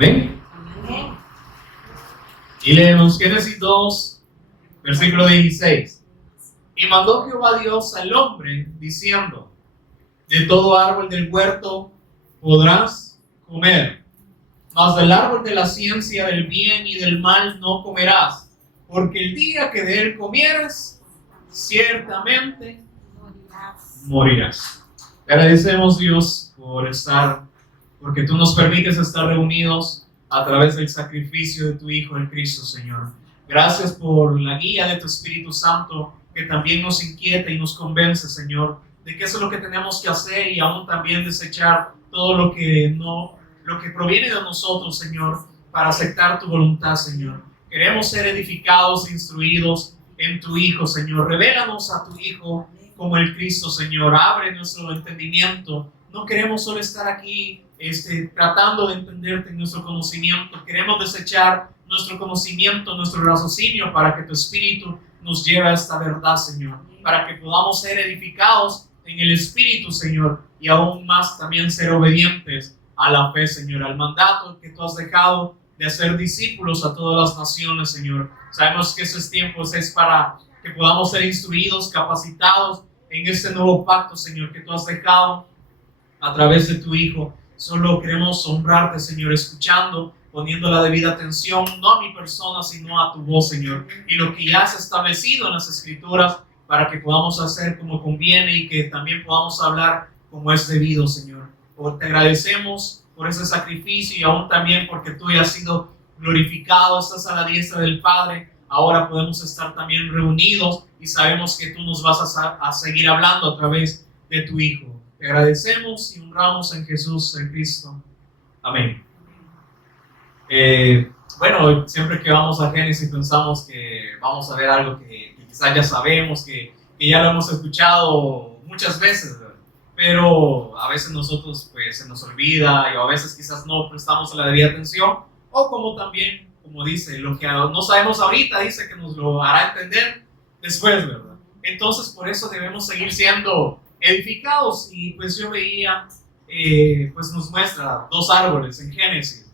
¿Ven? Y leemos Génesis 2, versículo 16. Y mandó Jehová Dios al hombre, diciendo: de todo árbol del huerto podrás comer, mas del árbol de la ciencia del bien y del mal no comerás, porque el día que de él comieres, ciertamente morirás. Te agradecemos, Dios, porque tú nos permites estar reunidos a través del sacrificio de tu Hijo, el Cristo, Señor. Gracias por la guía de tu Espíritu Santo, que también nos inquieta y nos convence, Señor, de que eso es lo que tenemos que hacer, y aún también desechar todo lo que proviene de nosotros, Señor, para aceptar tu voluntad, Señor. Queremos ser edificados e instruidos en tu Hijo, Señor. Revélanos a tu Hijo como el Cristo, Señor. Abre nuestro entendimiento. No queremos solo estar aquí tratando de entenderte en nuestro conocimiento. Queremos desechar nuestro conocimiento, nuestro raciocinio, para que tu Espíritu nos lleve a esta verdad, Señor. Para que podamos ser edificados en el Espíritu, Señor, y aún más también ser obedientes a la fe, Señor, al mandato que tú has dejado de hacer discípulos a todas las naciones, Señor. Sabemos que esos tiempos es para que podamos ser instruidos, capacitados en este nuevo pacto, Señor, que tú has dejado a través de tu Hijo. Solo queremos honrarte, Señor, escuchando, poniendo la debida atención, no a mi persona, sino a tu voz, Señor, y lo que ya has establecido en las Escrituras, para que podamos hacer como conviene y que también podamos hablar como es debido, Señor. Te agradecemos por ese sacrificio, y aún también porque tú ya has sido glorificado, estás a la diestra del Padre. Ahora podemos estar también reunidos y sabemos que tú nos vas a seguir hablando a través de tu Hijo. Te agradecemos y honramos en Jesús, en Cristo. Amén. Bueno, siempre que vamos a Génesis pensamos que vamos a ver algo que quizás ya sabemos, que ya lo hemos escuchado muchas veces, ¿verdad? Pero a veces nosotros pues se nos olvida, y a veces quizás no prestamos la debida atención, o como también, como dice, lo que no sabemos ahorita, dice que nos lo hará entender después, ¿verdad? Entonces por eso debemos seguir siendo edificados. Y pues yo veía, pues nos muestra dos árboles en Génesis: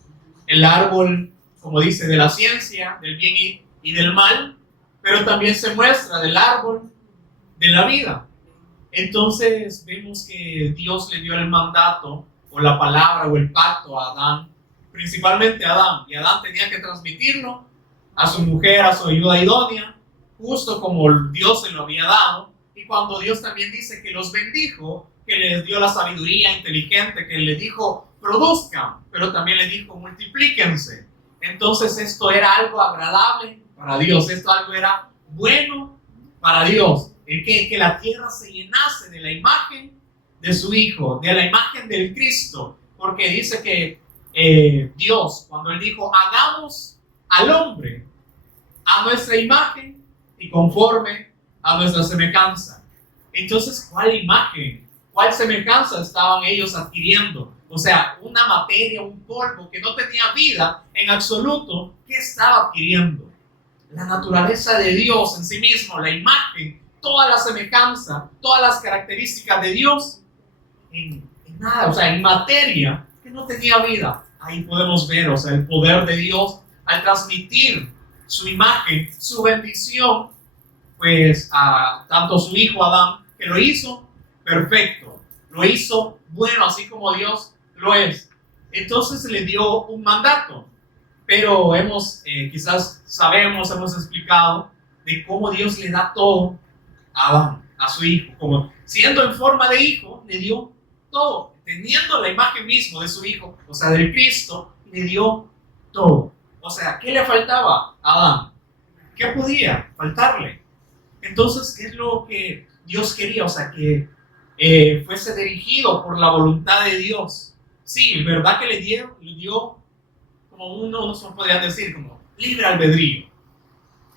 el árbol, como dice, de la ciencia, del bien y del mal, pero también se muestra del árbol de la vida. Entonces vemos que Dios le dio el mandato, o la palabra, o el pacto a Adán, principalmente a Adán, y Adán tenía que transmitirlo a su mujer, a su ayuda idónea, justo como Dios se lo había dado. Y cuando Dios también dice que los bendijo, que les dio la sabiduría inteligente, que les dijo produzcan, pero también les dijo multiplíquense. Entonces esto era algo agradable para Dios, esto algo era bueno para Dios, que la tierra se llenase de la imagen de su Hijo, de la imagen del Cristo, porque dice que Dios, cuando Él dijo hagamos al hombre a nuestra imagen y conforme a nuestra semejanza. Entonces, ¿cuál imagen, cuál semejanza estaban ellos adquiriendo? O sea, una materia, un polvo que no tenía vida en absoluto, ¿qué estaba adquiriendo? La naturaleza de Dios en sí mismo, la imagen, toda la semejanza, todas las características de Dios en nada, o sea, en materia que no tenía vida. Ahí podemos ver, o sea, el poder de Dios al transmitir su imagen, su bendición, pues a tanto su hijo Adán, que lo hizo perfecto, lo hizo bueno, así como Dios lo es. Entonces le dio un mandato, pero quizás hemos explicado de cómo Dios le da todo a Adán, a su hijo, como siendo en forma de hijo, le dio todo, teniendo la imagen mismo de su hijo, o sea, del Cristo, le dio todo. O sea, ¿qué le faltaba a Adán? ¿Qué podía faltarle? Entonces, ¿qué es lo que Dios quería? O sea, que fuese dirigido por la voluntad de Dios. Sí, ¿verdad que le dio como uno podría decir, como libre albedrío?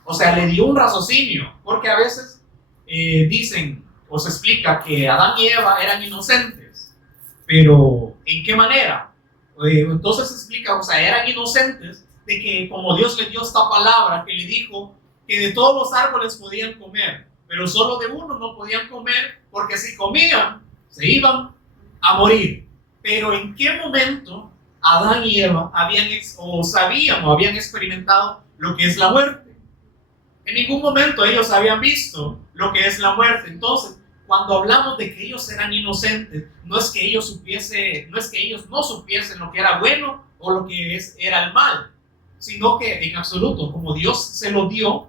O sea, le dio un raciocinio, porque a veces dicen o se explica que Adán y Eva eran inocentes, pero ¿en qué manera? Entonces se explica, o sea, eran inocentes de que como Dios les dio esta palabra que le dijo que de todos los árboles podían comer, pero solo de uno no podían comer, porque si comían se iban a morir. Pero ¿en qué momento Adán y Eva sabían o habían experimentado lo que es la muerte. En ningún momento ellos habían visto lo que es la muerte. Entonces, cuando hablamos de que ellos eran inocentes, no es que ellos no supiesen lo que era bueno o lo que era el mal, sino que en absoluto, como Dios se lo dio,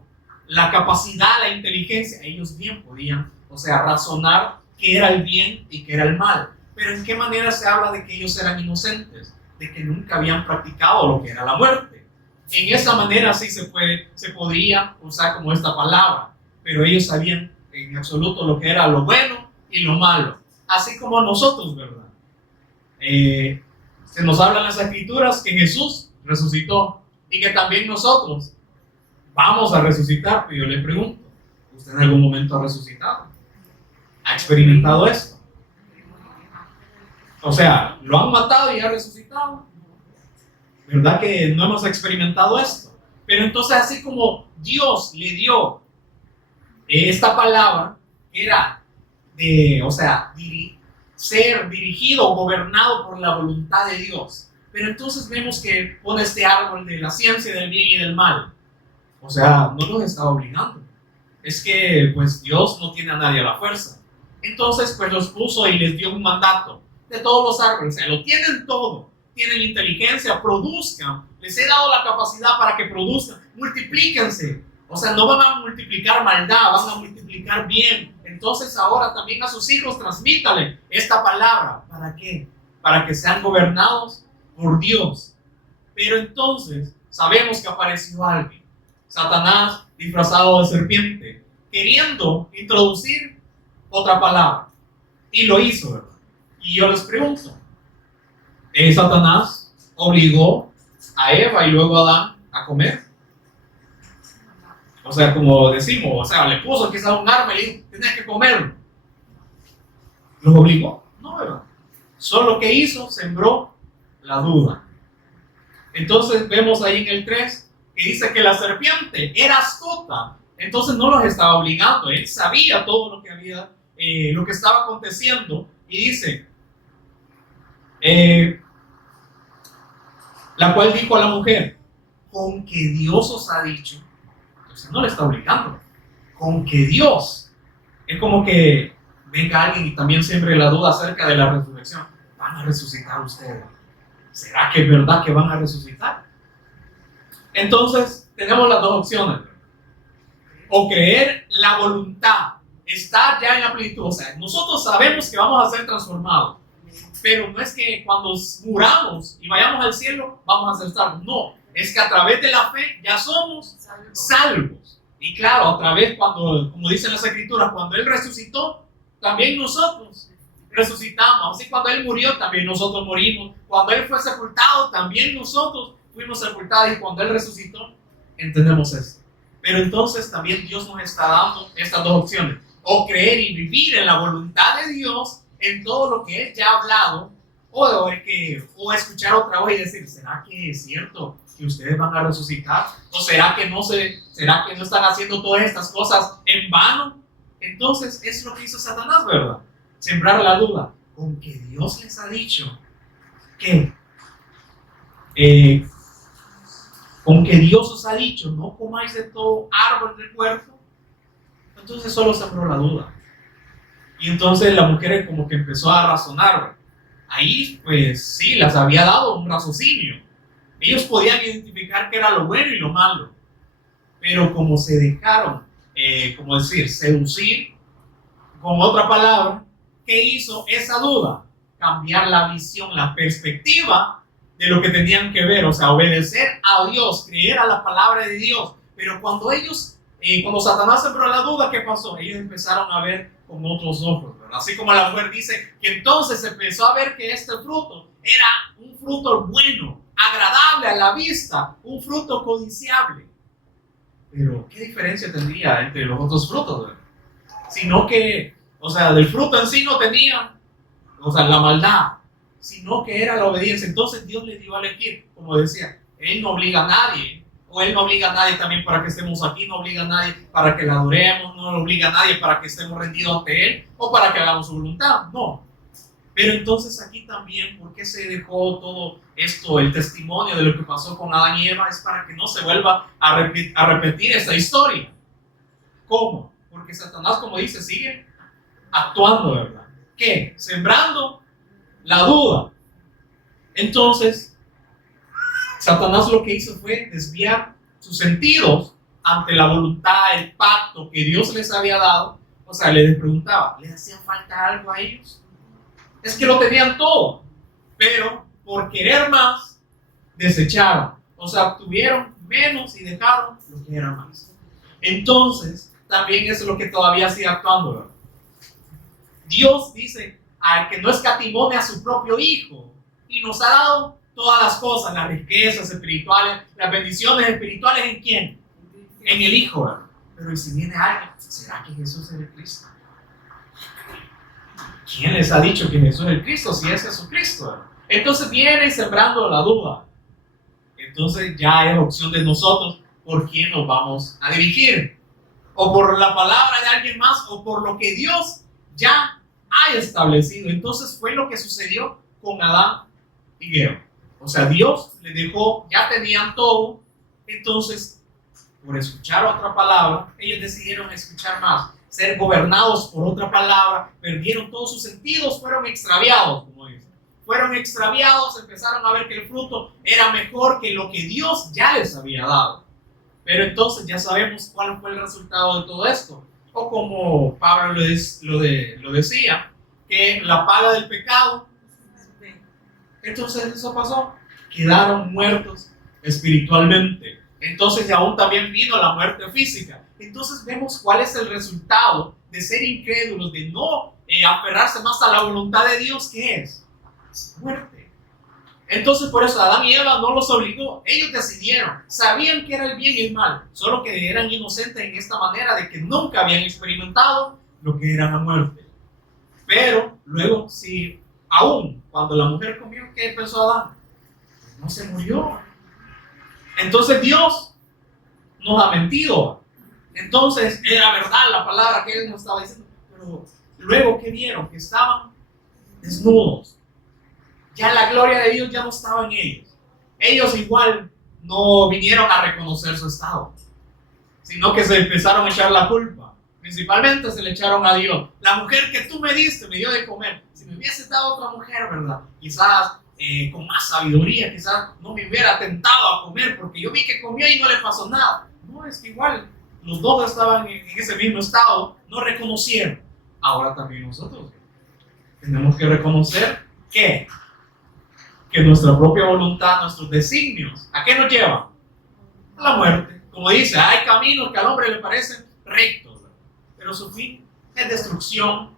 la capacidad, la inteligencia, ellos bien podían, razonar qué era el bien y qué era el mal. Pero ¿en qué manera se habla de que ellos eran inocentes? De que nunca habían practicado lo que era la muerte. En esa manera sí se podría usar como esta palabra, pero ellos sabían en absoluto lo que era lo bueno y lo malo, así como nosotros, ¿verdad? Se nos habla en las escrituras que Jesús resucitó y que también nosotros vamos a resucitar. Pero yo le pregunto, ¿usted en algún momento ha resucitado? ¿Ha experimentado esto? ¿Lo han matado y ha resucitado? ¿Verdad que no hemos experimentado esto? Pero entonces, así como Dios le dio esta palabra, era de, ser dirigido o gobernado por la voluntad de Dios. Pero entonces vemos que pone este árbol de la ciencia del bien y del mal. No los está obligando. Es que, pues, Dios no tiene a nadie a la fuerza. Entonces, pues, los puso y les dio un mandato de todos los árboles. Lo tienen todo. Tienen inteligencia, produzcan. Les he dado la capacidad para que produzcan. Multiplíquense. No van a multiplicar maldad, van a multiplicar bien. Entonces ahora también a sus hijos transmítale esta palabra. ¿Para qué? Para que sean gobernados por Dios. Pero entonces sabemos que apareció alguien, Satanás disfrazado de serpiente, queriendo introducir otra palabra. Y lo hizo, ¿verdad? Y yo les pregunto, ¿Satanás obligó a Eva y luego a Adán a comer? Como decimos, le puso quizás un arma y le dijo, tenés que comerlo. ¿Los obligó? No, ¿verdad? Solo que hizo, sembró la duda. Entonces vemos ahí en el 3 que dice que la serpiente era astuta. Entonces no los estaba obligando, él sabía todo lo que había, lo que estaba aconteciendo. Y dice, la cual dijo a la mujer, con que Dios os ha dicho. Entonces no le está obligando, con que Dios. Es como que venga alguien y también siembre la duda acerca de la resurrección. ¿Van a resucitar ustedes? ¿Será que es verdad que van a resucitar? Entonces tenemos las dos opciones. O creer la voluntad, estar ya en la plenitud. Nosotros sabemos que vamos a ser transformados, pero no es que cuando muramos y vayamos al cielo vamos a ser salvos. No, es que a través de la fe ya somos salvos. Y claro, a través, como dicen las escrituras, cuando Él resucitó, también nosotros resucitamos. Así cuando Él murió, también nosotros morimos. Cuando Él fue sepultado, también nosotros fuimos sepultados. Y cuando Él resucitó, entendemos eso. Pero entonces también Dios nos está dando estas dos opciones. O creer y vivir en la voluntad de Dios, en todo lo que Él ya ha hablado, o escuchar otra vez y decir, ¿será que es cierto que ustedes van a resucitar? ¿O será que no están haciendo todas estas cosas en vano? Entonces es lo que hizo Satanás, ¿verdad? Sembrar la duda. Con que Dios les ha dicho que con que Dios os ha dicho no comáis de todo árbol del huerto, entonces solo sembró la duda. Y entonces la mujer como que empezó a razonar. Ahí pues sí, les había dado un raciocinio. Ellos podían identificar qué era lo bueno y lo malo. Pero como se dejaron, seducir, con otra palabra, ¿qué hizo esa duda? Cambiar la visión, la perspectiva de lo que tenían que ver. Obedecer a Dios, creer a la palabra de Dios. Pero cuando Satanás sembró la duda, ¿qué pasó? Ellos empezaron a ver con otros ojos, ¿verdad? Así como la mujer dice que entonces empezó a ver que este fruto era un fruto bueno, agradable a la vista, un fruto codiciable. Pero ¿qué diferencia tendría entre los otros frutos, ¿verdad? Sino que, del fruto en sí no tenía, la maldad, sino que era la obediencia. Entonces Dios le dio a elegir, como decía, Él no obliga a nadie. O Él no obliga a nadie también para que estemos aquí, no obliga a nadie para que le adoremos, no obliga a nadie para que estemos rendidos ante Él o para que hagamos su voluntad, no. Pero entonces aquí también, ¿por qué se dejó todo esto, el testimonio de lo que pasó con Adán y Eva? Es para que no se vuelva a repetir esta historia. ¿Cómo? Porque Satanás, como dice, sigue actuando, ¿verdad? ¿Qué? Sembrando la duda. Entonces, Satanás lo que hizo fue desviar sus sentidos ante la voluntad, el pacto que Dios les había dado. O sea, les preguntaba, ¿les hacía falta algo a ellos? Es que lo tenían todo, pero por querer más, desecharon. O sea, obtuvieron menos y dejaron lo que era más. Entonces, también es lo que todavía sigue actuando, ¿verdad? Dios dice al que no escatimone a su propio Hijo y nos ha dado todas las cosas, las riquezas espirituales, las bendiciones espirituales, ¿en quién? En el Hijo, ¿verdad? Pero ¿y si viene alguien? ¿Será que Jesús es el Cristo? ¿Quién les ha dicho que Jesús es el Cristo? Si es Jesucristo, ¿verdad? Entonces viene sembrando la duda. Entonces ya es opción de nosotros por quién nos vamos a dirigir. O por la palabra de alguien más, o por lo que Dios ya ha establecido. Entonces fue lo que sucedió con Adán y Eva. O sea, Dios les dejó, ya tenían todo. Entonces, por escuchar otra palabra, ellos decidieron escuchar más. Ser gobernados por otra palabra, perdieron todos sus sentidos, fueron extraviados, como dicen. Fueron extraviados, empezaron a ver que el fruto era mejor que lo que Dios ya les había dado. Pero entonces ya sabemos cuál fue el resultado de todo esto. O como Pablo lo decía, que la paga del pecado. Entonces eso pasó. Quedaron muertos espiritualmente. Entonces aún también vino la muerte física. Entonces vemos cuál es el resultado de ser incrédulos, de no aferrarse más a la voluntad de Dios, ¿qué es? Muerte. Entonces por eso Adán y Eva no los obligó, ellos decidieron, sabían que era el bien y el mal, solo que eran inocentes en esta manera de que nunca habían experimentado lo que era la muerte. Pero luego, si aún cuando la mujer comió, ¿qué pensó Adán? No se murió. Entonces Dios nos ha mentido. Entonces era verdad la palabra que Él nos estaba diciendo, pero luego ¿qué vieron? Que estaban desnudos. Ya la gloria de Dios ya no estaba en ellos. Ellos igual no vinieron a reconocer su estado, sino que se empezaron a echar la culpa. Principalmente se le echaron a Dios. La mujer que tú me diste me dio de comer. Si me hubiese dado otra mujer, ¿verdad? Quizás con más sabiduría, quizás no me hubiera tentado a comer porque yo vi que comió y no le pasó nada. No, es que igual los dos estaban en ese mismo estado, no reconocieron. Ahora también nosotros tenemos que reconocer que nuestra propia voluntad, nuestros designios, ¿a qué nos llevan? A la muerte. Como dice, hay caminos que al hombre le parecen rectos, pero su fin es destrucción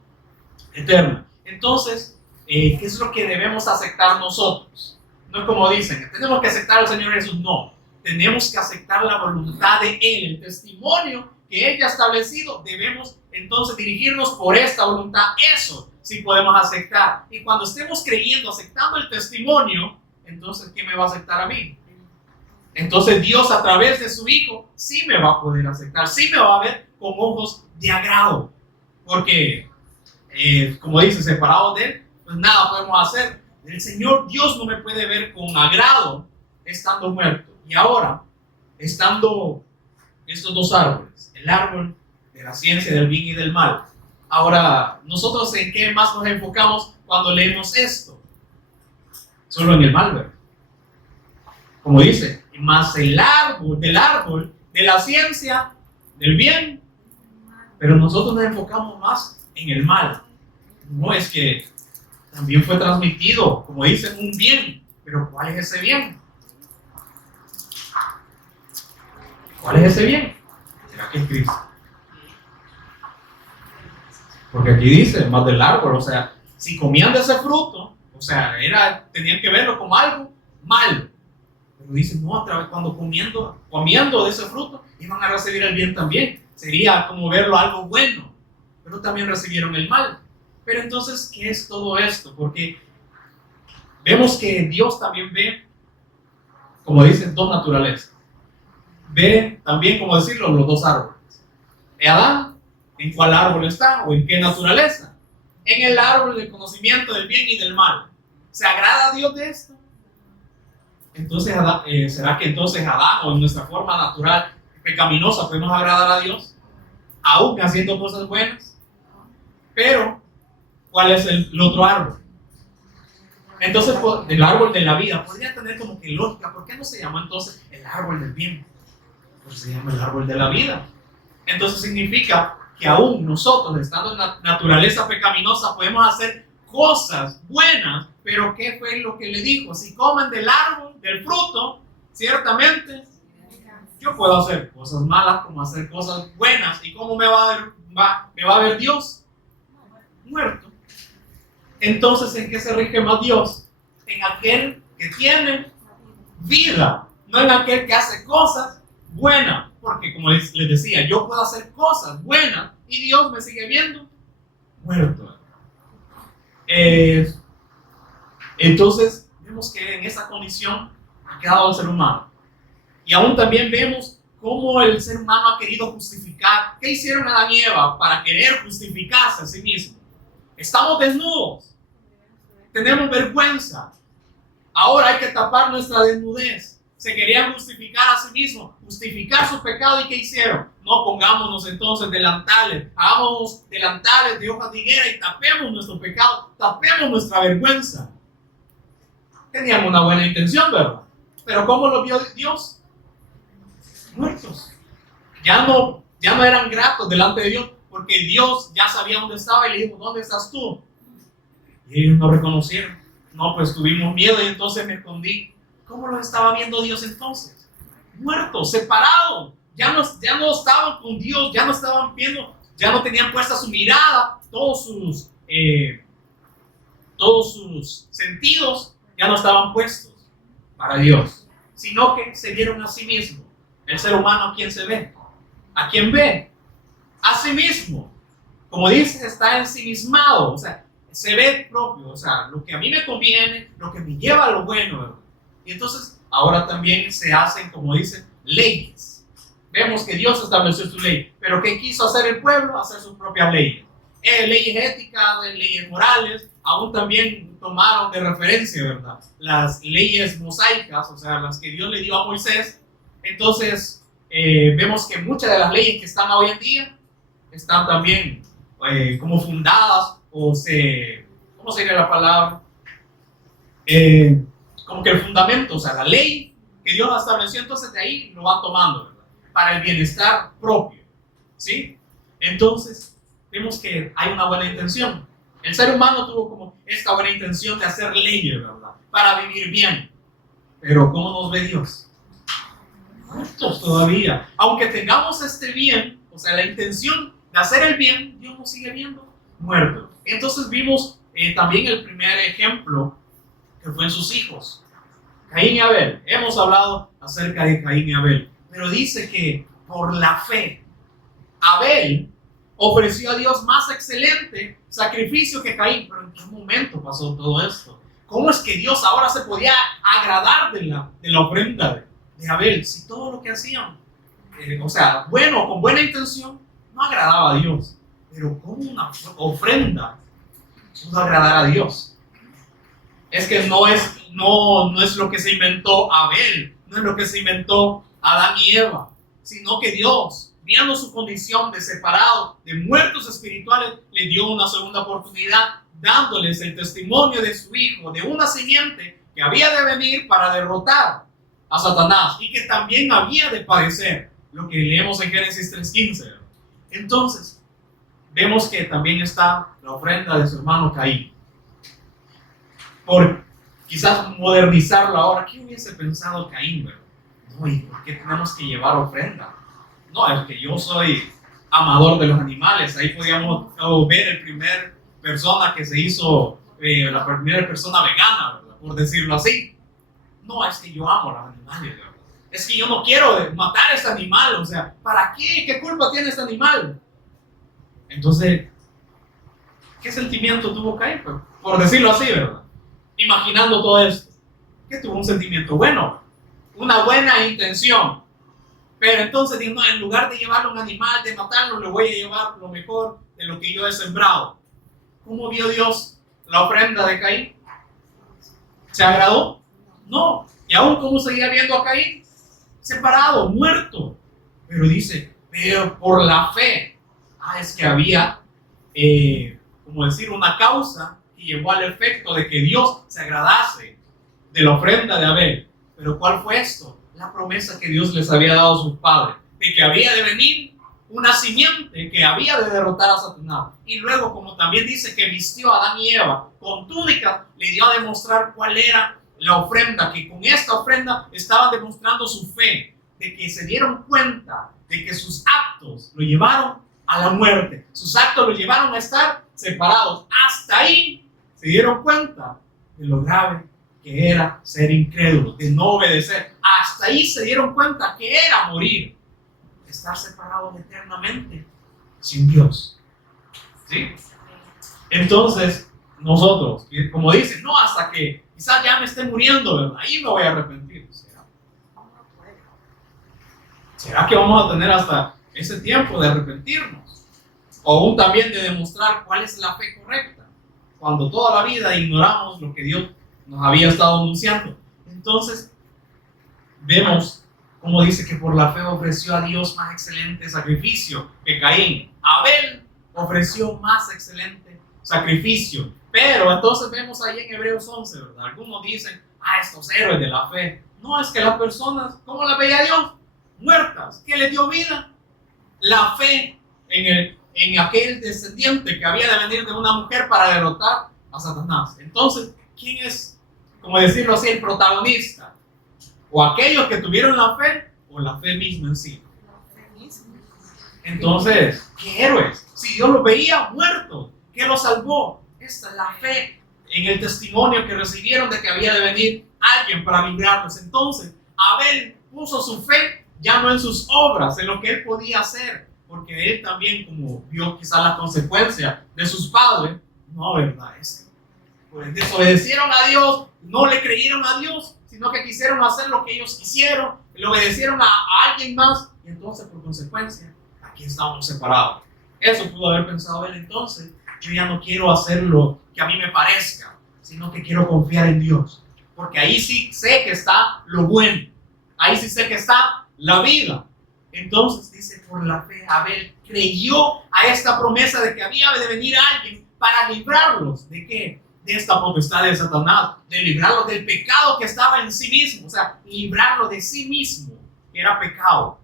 eterna. Entonces, ¿qué es lo que debemos aceptar nosotros? No es como dicen, tenemos que aceptar al Señor Jesús, no. Tenemos que aceptar la voluntad de Él, el testimonio que Él ya ha establecido. Debemos entonces dirigirnos por esta voluntad. Eso sí podemos aceptar. Y cuando estemos creyendo, aceptando el testimonio, entonces ¿quién me va a aceptar a mí? Entonces Dios a través de su Hijo sí me va a poder aceptar, sí me va a ver con ojos de agrado. Porque, como dice, separados de Él, pues nada podemos hacer. El Señor Dios no me puede ver con agrado estando muerto. Y ahora, estando estos dos árboles, el árbol de la ciencia del bien y del mal. Ahora, ¿nosotros en qué más nos enfocamos cuando leemos esto? Solo en el mal, ¿verdad? Como dice, más el árbol de la ciencia del bien. Pero nosotros nos enfocamos más en el mal. No, es que también fue transmitido, como dicen, un bien. Pero ¿cuál es ese bien? ¿Cuál es ese bien? ¿Será que es Cristo? Porque aquí dice, más del árbol, o sea, si comían de ese fruto, o sea, tenían que verlo como algo malo. Pero dice, no, a través, cuando comiendo de ese fruto, iban a recibir el bien también. Sería como verlo algo bueno, pero también recibieron el mal. Pero entonces, ¿qué es todo esto? Porque vemos que Dios también ve, como dicen, dos naturalezas. Ve también, como decirlo, los dos árboles. Adán, ¿en cuál árbol está o en qué naturaleza? en el árbol del conocimiento del bien y del mal. ¿Se agrada a Dios de esto? Entonces, ¿será que entonces Adán o en nuestra forma natural pecaminosa podemos agradar a Dios? Aún haciendo cosas buenas. Pero, ¿cuál es el otro árbol? Entonces, el árbol de la vida podría tener como que lógica. ¿Por qué no se llama entonces el árbol del bien? Pues se llama el árbol de la vida. Entonces significa que aún nosotros, estando en la naturaleza pecaminosa, podemos hacer cosas buenas. Pero ¿qué fue lo que le dijo? Si comen del árbol, del fruto, ciertamente yo puedo hacer cosas malas como hacer cosas buenas. ¿Y cómo me va a ver Dios? Muerto. Entonces, ¿en qué se rige más Dios? En aquel que tiene vida, no en aquel que hace cosas buenas. Porque como les decía, yo puedo hacer cosas buenas y Dios me sigue viendo muerto. Entonces, vemos que en esa condición ha quedado el ser humano. Y aún también vemos cómo el ser humano ha querido justificar. ¿Qué hicieron Adán y Eva para querer justificarse a sí mismos? Estamos desnudos. Tenemos vergüenza. Ahora hay que tapar nuestra desnudez. Se querían justificar a sí mismos, justificar su pecado. ¿Y qué hicieron? No pongámonos entonces delantales. Hagamos delantales de hojas de higuera y tapemos nuestro pecado, tapemos nuestra vergüenza. Tenían una buena intención, ¿verdad? Pero ¿cómo lo vio Dios? Muertos. Ya no eran gratos delante de Dios, porque Dios ya sabía dónde estaba y le dijo, ¿dónde estás tú? Y ellos no reconocieron. No, pues tuvimos miedo y entonces me escondí. ¿Cómo los estaba viendo Dios entonces? Muertos, separados. Ya no estaban con Dios, ya no estaban viendo, ya no tenían puesta su mirada, todos sus sentidos ya no estaban puestos para Dios, sino que se vieron a sí mismos. El ser humano, ¿a quién se ve? ¿A quién ve? A sí mismo. Como dice, está ensimismado, o sea, se ve propio, o sea, lo que a mí me conviene, lo que me lleva a lo bueno, ¿verdad? Y entonces, ahora también se hacen, como dicen, leyes. Vemos que Dios estableció su ley, pero ¿qué quiso hacer el pueblo? Hacer sus propias leyes. Leyes éticas, leyes morales, aún también tomaron de referencia, ¿verdad? Las leyes mosaicas, o sea, las que Dios le dio a Moisés. Entonces, vemos que muchas de las leyes que están hoy en día están también como fundadas ¿cómo sería la palabra? Como que el fundamento, o sea, la ley que Dios estableció, entonces de ahí lo van tomando, ¿verdad? Para el bienestar propio, ¿sí? Entonces, vemos que hay una buena intención. El ser humano tuvo como esta buena intención de hacer leyes, ¿verdad? Para vivir bien. Pero ¿cómo nos ve Dios? Muertos todavía. Aunque tengamos este bien, o sea, la intención de hacer el bien, Dios nos sigue viendo muertos. Entonces vimos también el primer ejemplo que fue en sus hijos, Caín y Abel. Hemos hablado acerca de Caín y Abel, pero dice que por la fe, Abel ofreció a Dios más excelente sacrificio que Caín. Pero ¿en qué momento pasó todo esto? ¿Cómo es que Dios ahora se podía agradar de la ofrenda de Abel? Si todo lo que hacían, o sea, bueno, con buena intención, no agradaba a Dios. Pero ¿cómo una ofrenda pudo agradar a Dios? Es que no es lo que se inventó Abel, no es lo que se inventó Adán y Eva, sino que Dios, viendo su condición de separado, de muertos espirituales, le dio una segunda oportunidad, dándoles el testimonio de su Hijo, de una simiente que había de venir para derrotar a Satanás y que también había de padecer, lo que leemos en Génesis 3:15. Entonces, vemos que también está la ofrenda de su hermano Caín. Por quizás modernizarlo ahora, ¿qué hubiese pensado Caín, verdad? No, ¿y por qué tenemos que llevar ofrenda? No, es que yo soy amador de los animales. Ahí podíamos ver el primer persona que se hizo, la primera persona vegana, ¿verdad? Por decirlo así. No, es que yo amo a los animales, ¿verdad? Es que yo no quiero matar a este animal, o sea, ¿para qué? ¿Qué culpa tiene este animal? Entonces, ¿qué sentimiento tuvo Caín? Por decirlo así, ¿verdad? Imaginando todo esto, que tuvo un sentimiento bueno, una buena intención, pero entonces dijo, no, en lugar de llevarle un animal, de matarlo, le voy a llevar lo mejor de lo que yo he sembrado. ¿Cómo vio Dios la ofrenda de Caín? ¿Se agradó? No. ¿Y aún cómo seguía viendo a Caín? Separado, muerto. Pero dice, pero por la fe. Es que había, como decir, una causa que llevó al efecto de que Dios se agradase de la ofrenda de Abel. Pero ¿cuál fue esto? La promesa que Dios les había dado a sus padres, de que había de venir una simiente que había de derrotar a Satanás. Y luego, como también dice que vistió a Adán y Eva con túnica, le dio a demostrar cuál era la ofrenda, que con esta ofrenda estaban demostrando su fe, de que se dieron cuenta de que sus actos lo llevaron a la muerte, sus actos lo llevaron a estar separados. Hasta ahí se dieron cuenta de lo grave que era ser incrédulo, de no obedecer. Hasta ahí se dieron cuenta que era morir, estar separados eternamente sin Dios. ¿Sí? Entonces, nosotros, como dicen, no, hasta que quizás ya me esté muriendo, ¿verdad? Ahí me voy a arrepentir. ¿Será que vamos a tener hasta ese tiempo de arrepentirnos? O aún también de demostrar cuál es la fe correcta, cuando toda la vida ignoramos lo que Dios nos había estado anunciando. Entonces, vemos como dice que por la fe ofreció a Dios más excelente sacrificio que Caín. Abel ofreció más excelente sacrificio. Pero entonces vemos ahí en Hebreos 11, ¿verdad? Algunos dicen, estos héroes de la fe. No, es que las personas, ¿cómo las veía Dios? Muertas. ¿Qué les dio vida? La fe en aquel descendiente que había de venir de una mujer para derrotar a Satanás. Entonces, ¿quién es, como decirlo así, el protagonista? O aquellos que tuvieron la fe, o la fe misma en sí. Entonces, ¿qué héroes? Si Dios los veía muertos, ¿qué los salvó? Esta es la fe en el testimonio que recibieron de que había de venir alguien para librarlos. Entonces, Abel puso su fe ya no en sus obras, en lo que él podía hacer, porque él también, como vio quizás la consecuencia de sus padres, no, ¿verdad? Es que pues desobedecieron a Dios, no le creyeron a Dios, sino que quisieron hacer lo que ellos quisieron, le obedecieron a alguien más, y entonces por consecuencia, aquí estamos separados. Eso pudo haber pensado él. Entonces, yo ya no quiero hacer lo que a mí me parezca, sino que quiero confiar en Dios, porque ahí sí sé que está lo bueno, ahí sí sé que está la vida. Entonces dice, por la fe Abel creyó a esta promesa de que había de venir alguien para librarlos. ¿De qué? De esta potestad de Satanás, de librarlo del pecado que estaba en sí mismo, o sea, librarlo de sí mismo, que era pecado.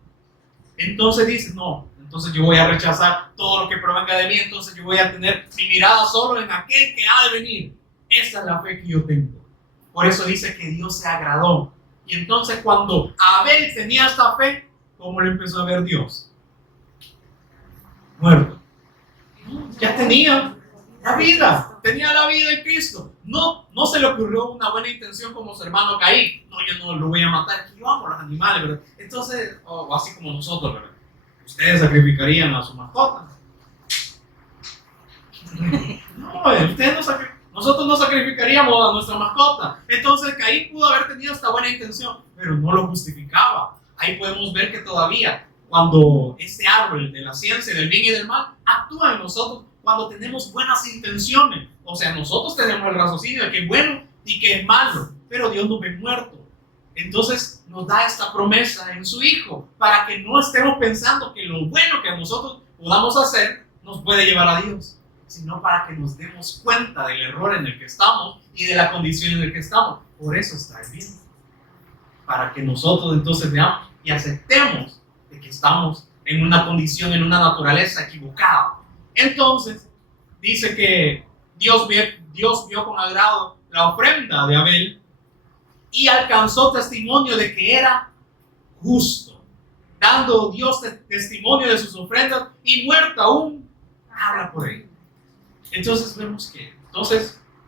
Entonces dice, no, entonces yo voy a rechazar todo lo que provenga de mí, entonces yo voy a tener mi mirada solo en aquel que ha de venir. Esta es la fe que yo tengo. Por eso dice que Dios se agradó. Y entonces cuando Abel tenía esta fe, ¿cómo le empezó a ver Dios? Muerto. Ya tenía la vida, tenía la vida en Cristo. No se le ocurrió una buena intención como su hermano Caín. No, yo no lo voy a matar, que yo amo a los animales, ¿verdad? Entonces, así como nosotros, ¿verdad? Ustedes sacrificarían a su mascota. No, nosotros no sacrificaríamos a nuestra mascota. Entonces Caín pudo haber tenido esta buena intención, pero no lo justificaba. Ahí podemos ver que todavía, cuando este árbol de la ciencia del bien y del mal actúa en nosotros, cuando tenemos buenas intenciones. O sea, nosotros tenemos el raciocinio de que es bueno y que es malo, pero Dios nos ve muertos. Entonces nos da esta promesa en su Hijo, para que no estemos pensando que lo bueno que nosotros podamos hacer nos puede llevar a Dios, sino para que nos demos cuenta del error en el que estamos y de la condición en la que estamos. Por eso está el bien, para que nosotros entonces veamos y aceptemos de que estamos en una condición, en una naturaleza equivocada. Entonces dice que Dios vio con agrado la ofrenda de Abel y alcanzó testimonio de que era justo, dando Dios testimonio de sus ofrendas, y muerto aún habla por él. Entonces vemos que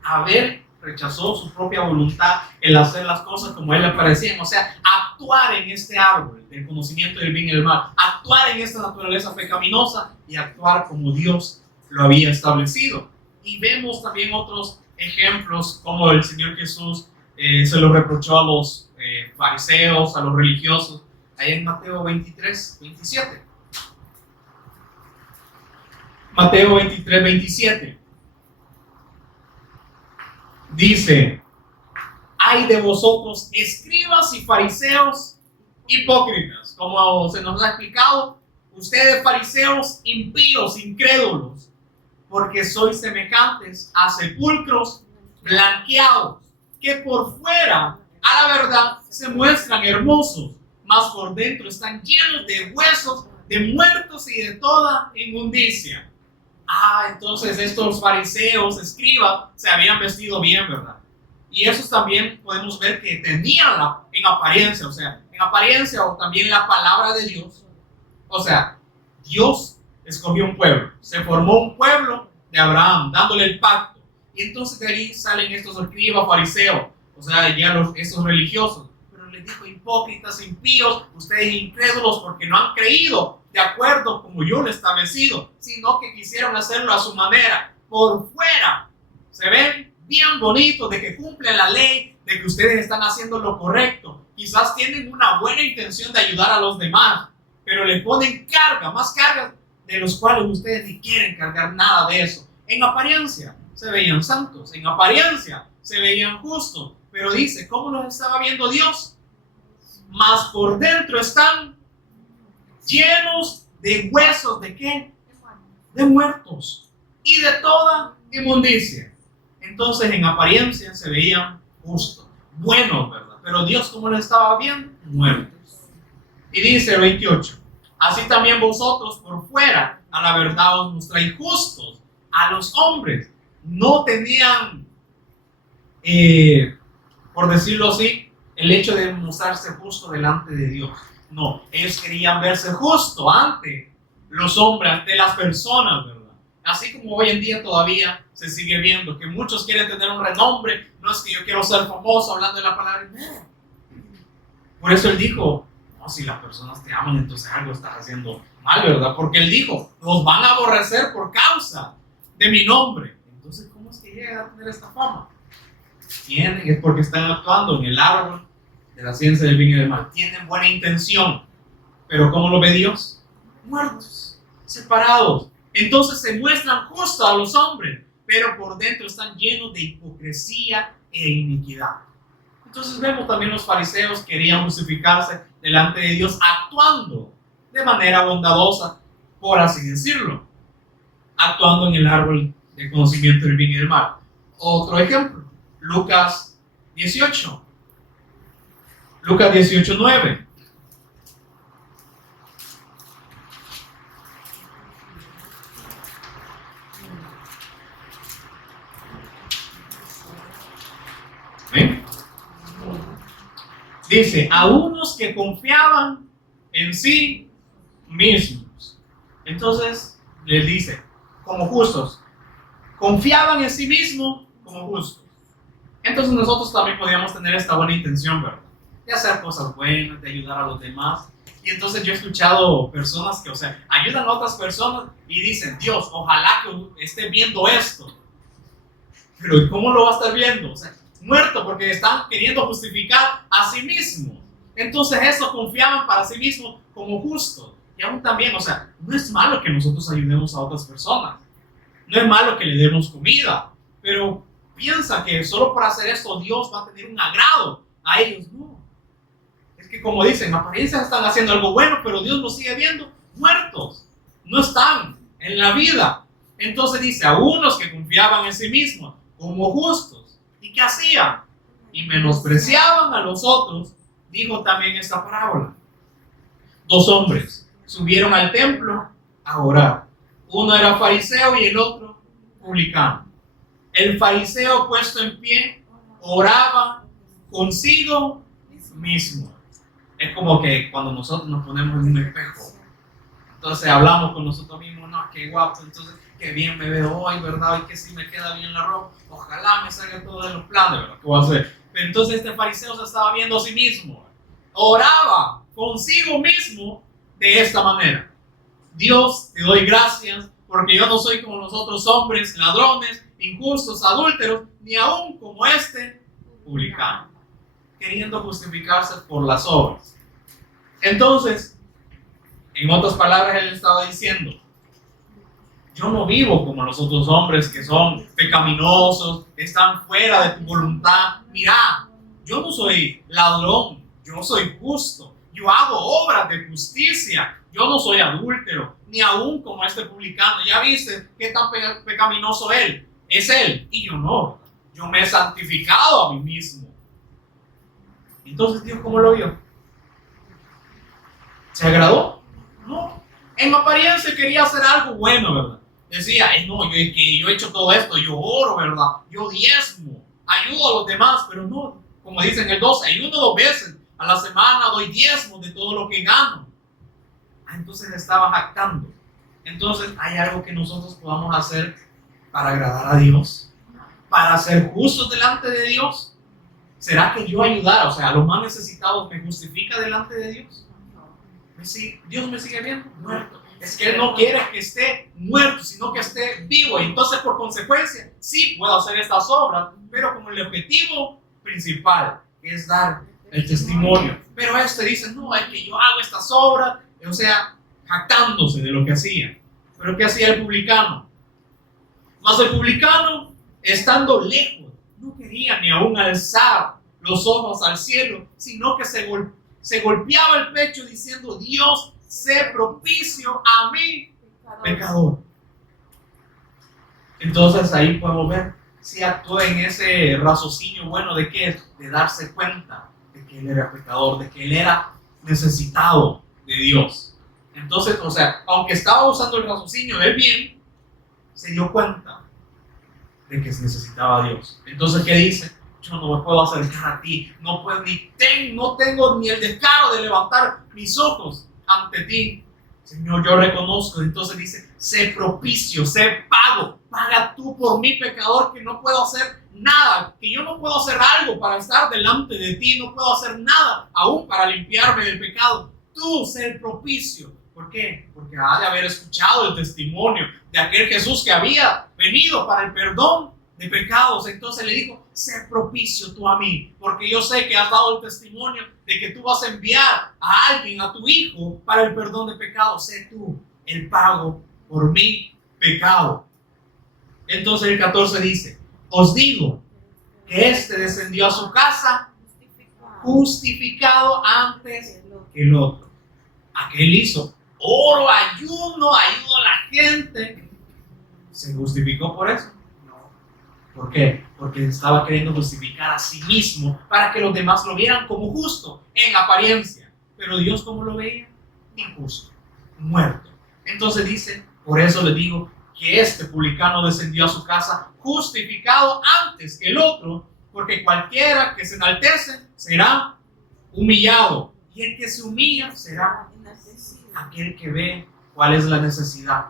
Abel rechazó su propia voluntad el hacer las cosas como a él le parecían, o sea, actuar en este árbol del conocimiento del bien y del mal, actuar en esta naturaleza pecaminosa y actuar como Dios lo había establecido. Y vemos también otros ejemplos, como el Señor Jesús se lo reprochó a los fariseos, a los religiosos, ahí en Mateo 23, 27. Mateo 23, 27. Dice: ay de vosotros, escribas y fariseos hipócritas. Como se nos ha explicado, ustedes fariseos impíos, incrédulos, porque sois semejantes a sepulcros blanqueados, que por fuera, a la verdad, se muestran hermosos, mas por dentro están llenos de huesos, de muertos y de toda inmundicia. Entonces estos fariseos, escribas, se habían vestido bien, ¿verdad? Y esos también podemos ver que tenían en apariencia, o también la palabra de Dios. O sea, Dios escogió un pueblo, se formó un pueblo de Abraham, dándole el pacto. Y entonces de ahí salen estos escribas, fariseos, estos religiosos. Pero les dijo: hipócritas, impíos, ustedes incrédulos, porque no han creído de acuerdo como yo lo he establecido, sino que quisieron hacerlo a su manera. Por fuera se ven bien bonitos, de que cumplen la ley, de que ustedes están haciendo lo correcto. Quizás tienen una buena intención de ayudar a los demás, pero le ponen más cargas de los cuales ustedes ni quieren cargar nada de eso. En apariencia se veían santos, en apariencia se veían justos, pero dice: ¿cómo los estaba viendo Dios? Mas por dentro están llenos de huesos, ¿de qué? De muertos y de toda inmundicia. Entonces en apariencia se veían justos, buenos, ¿verdad? Pero Dios, ¿cómo los estaba viendo? Muertos. Y dice el 28: así también vosotros por fuera a la verdad os mostráis justos a los hombres. No tenían, por decirlo así, el hecho de mostrarse justo delante de Dios. No, ellos querían verse justo ante los hombres, ante las personas, ¿verdad? Así como hoy en día todavía se sigue viendo que muchos quieren tener un renombre. No es que yo quiero ser famoso hablando de la palabra. No. Por eso él dijo: no, si las personas te aman, entonces algo estás haciendo mal, ¿verdad? Porque él dijo: los van a aborrecer por causa de mi nombre. Entonces, ¿cómo es que llega a tener esta fama? Es porque están actuando en el árbol de la ciencia del bien y del mal. Tienen buena intención, pero ¿cómo lo ve Dios? Muertos, separados. Entonces se muestran justos a los hombres, pero por dentro están llenos de hipocresía e iniquidad. Entonces vemos también los fariseos querían justificarse delante de Dios actuando de manera bondadosa, por así decirlo, actuando en el árbol del conocimiento del bien y del mal. Otro ejemplo, Lucas 18. Lucas 18:9. ¿Ven? Dice: a unos que confiaban en sí mismos. Entonces les dice: como justos, confiaban en sí mismos como justos. Entonces nosotros también podíamos tener esta buena intención, ¿verdad? De hacer cosas buenas, de ayudar a los demás. Y entonces yo he escuchado personas que, ayudan a otras personas y dicen: Dios, ojalá que esté viendo esto. Pero ¿cómo lo va a estar viendo? Muerto, porque están queriendo justificar a sí mismos. Entonces eso confiaban para sí mismos como justos. Y aún también, no es malo que nosotros ayudemos a otras personas. No es malo que le demos comida. Pero piensa que solo por hacer esto Dios va a tener un agrado a ellos. No. Es que como dicen, en apariencia están haciendo algo bueno, pero Dios los sigue viendo muertos. No están en la vida. Entonces dice: a unos que confiaban en sí mismos como justos. ¿Y qué hacían? Y menospreciaban a los otros. Dijo también esta parábola: 2 hombres subieron al templo a orar. Uno era fariseo y el otro publicano. El fariseo, puesto en pie, oraba consigo mismo. Es como que cuando nosotros nos ponemos en un espejo, entonces hablamos con nosotros mismos: no, qué guapo, entonces qué bien me veo hoy, ¿verdad? Y que si me queda bien la ropa, ojalá me salga todo de los planes, ¿verdad? ¿Qué voy a hacer? Pero entonces este fariseo se estaba viendo a sí mismo, oraba consigo mismo de esta manera: Dios, te doy gracias porque yo no soy como los otros hombres, ladrones, injustos, adúlteros, ni aún como este publicano, queriendo justificarse por las obras. Entonces, en otras palabras, él estaba diciendo: yo no vivo como los otros hombres que son pecaminosos, están fuera de tu voluntad. Mira, yo no soy ladrón, yo soy justo, yo hago obras de justicia, yo no soy adúltero, ni aún como este publicano. Ya viste qué tan pecaminoso él, es él, y yo no. Yo me he santificado a mí mismo. Entonces Dios, ¿cómo lo vio? ¿Se agradó? No. En apariencia quería hacer algo bueno, ¿verdad? Decía, no, yo he hecho todo esto, yo oro, ¿verdad? Yo diezmo, ayudo a los demás, pero no, como dice en el 12, ayuno 2 veces a la semana, doy diezmo de todo lo que gano. Entonces estaba jactando. Entonces, ¿hay algo que nosotros podamos hacer para agradar a Dios? ¿Para ser justos delante de Dios? ¿Será que yo ayudar, o sea, a los más necesitados me justifica delante de Dios? Dios me sigue viendo muerto. Es que Él no quiere que esté muerto, sino que esté vivo. Y entonces, por consecuencia, sí puedo hacer estas obras, pero con el objetivo principal, que es dar el testimonio. Pero dice, no, es que yo hago estas obras, o sea, jactándose de lo que hacía. Pero ¿qué hacía el publicano? Mas el publicano, estando lejos, no quería ni aún alzar los ojos al cielo, sino que se golpeaba el pecho diciendo, Dios, sé propicio a mí, pecador. Entonces ahí podemos ver si actuó en ese raciocinio bueno de qué es, de darse cuenta de que él era pecador, de que él era necesitado de Dios. Entonces, o sea, aunque estaba usando el raciocinio del bien, se dio cuenta de que necesitaba a Dios. Entonces, ¿qué dice? Yo no me puedo acercar a ti, no tengo ni el descaro de levantar mis ojos ante ti. Señor, yo reconozco. Entonces dice, sé propicio, sé paga tú por mi pecador, que no puedo hacer nada, que yo no puedo hacer algo para estar delante de ti, no puedo hacer nada aún para limpiarme del pecado. Tú sé el propicio. ¿Por qué? Porque ha de haber escuchado el testimonio de aquel Jesús que había venido para el perdón de pecados. Entonces le dijo, sé propicio tú a mí, porque yo sé que has dado el testimonio de que tú vas a enviar a alguien, a tu hijo, para el perdón de pecados. Sé tú el pago por mi pecado. Entonces el 14 dice, os digo que este descendió a su casa justificado antes que el otro. Aquel hizo oro, ayudo a la gente. ¿Se justificó por eso? ¿Por qué? Porque estaba queriendo justificar a sí mismo para que los demás lo vieran como justo en apariencia. Pero Dios, ¿cómo lo veía? Injusto, muerto. Entonces dice, por eso le digo que este publicano descendió a su casa justificado antes que el otro, porque cualquiera que se enaltece será humillado, y el que se humilla será aquel que ve cuál es la necesidad.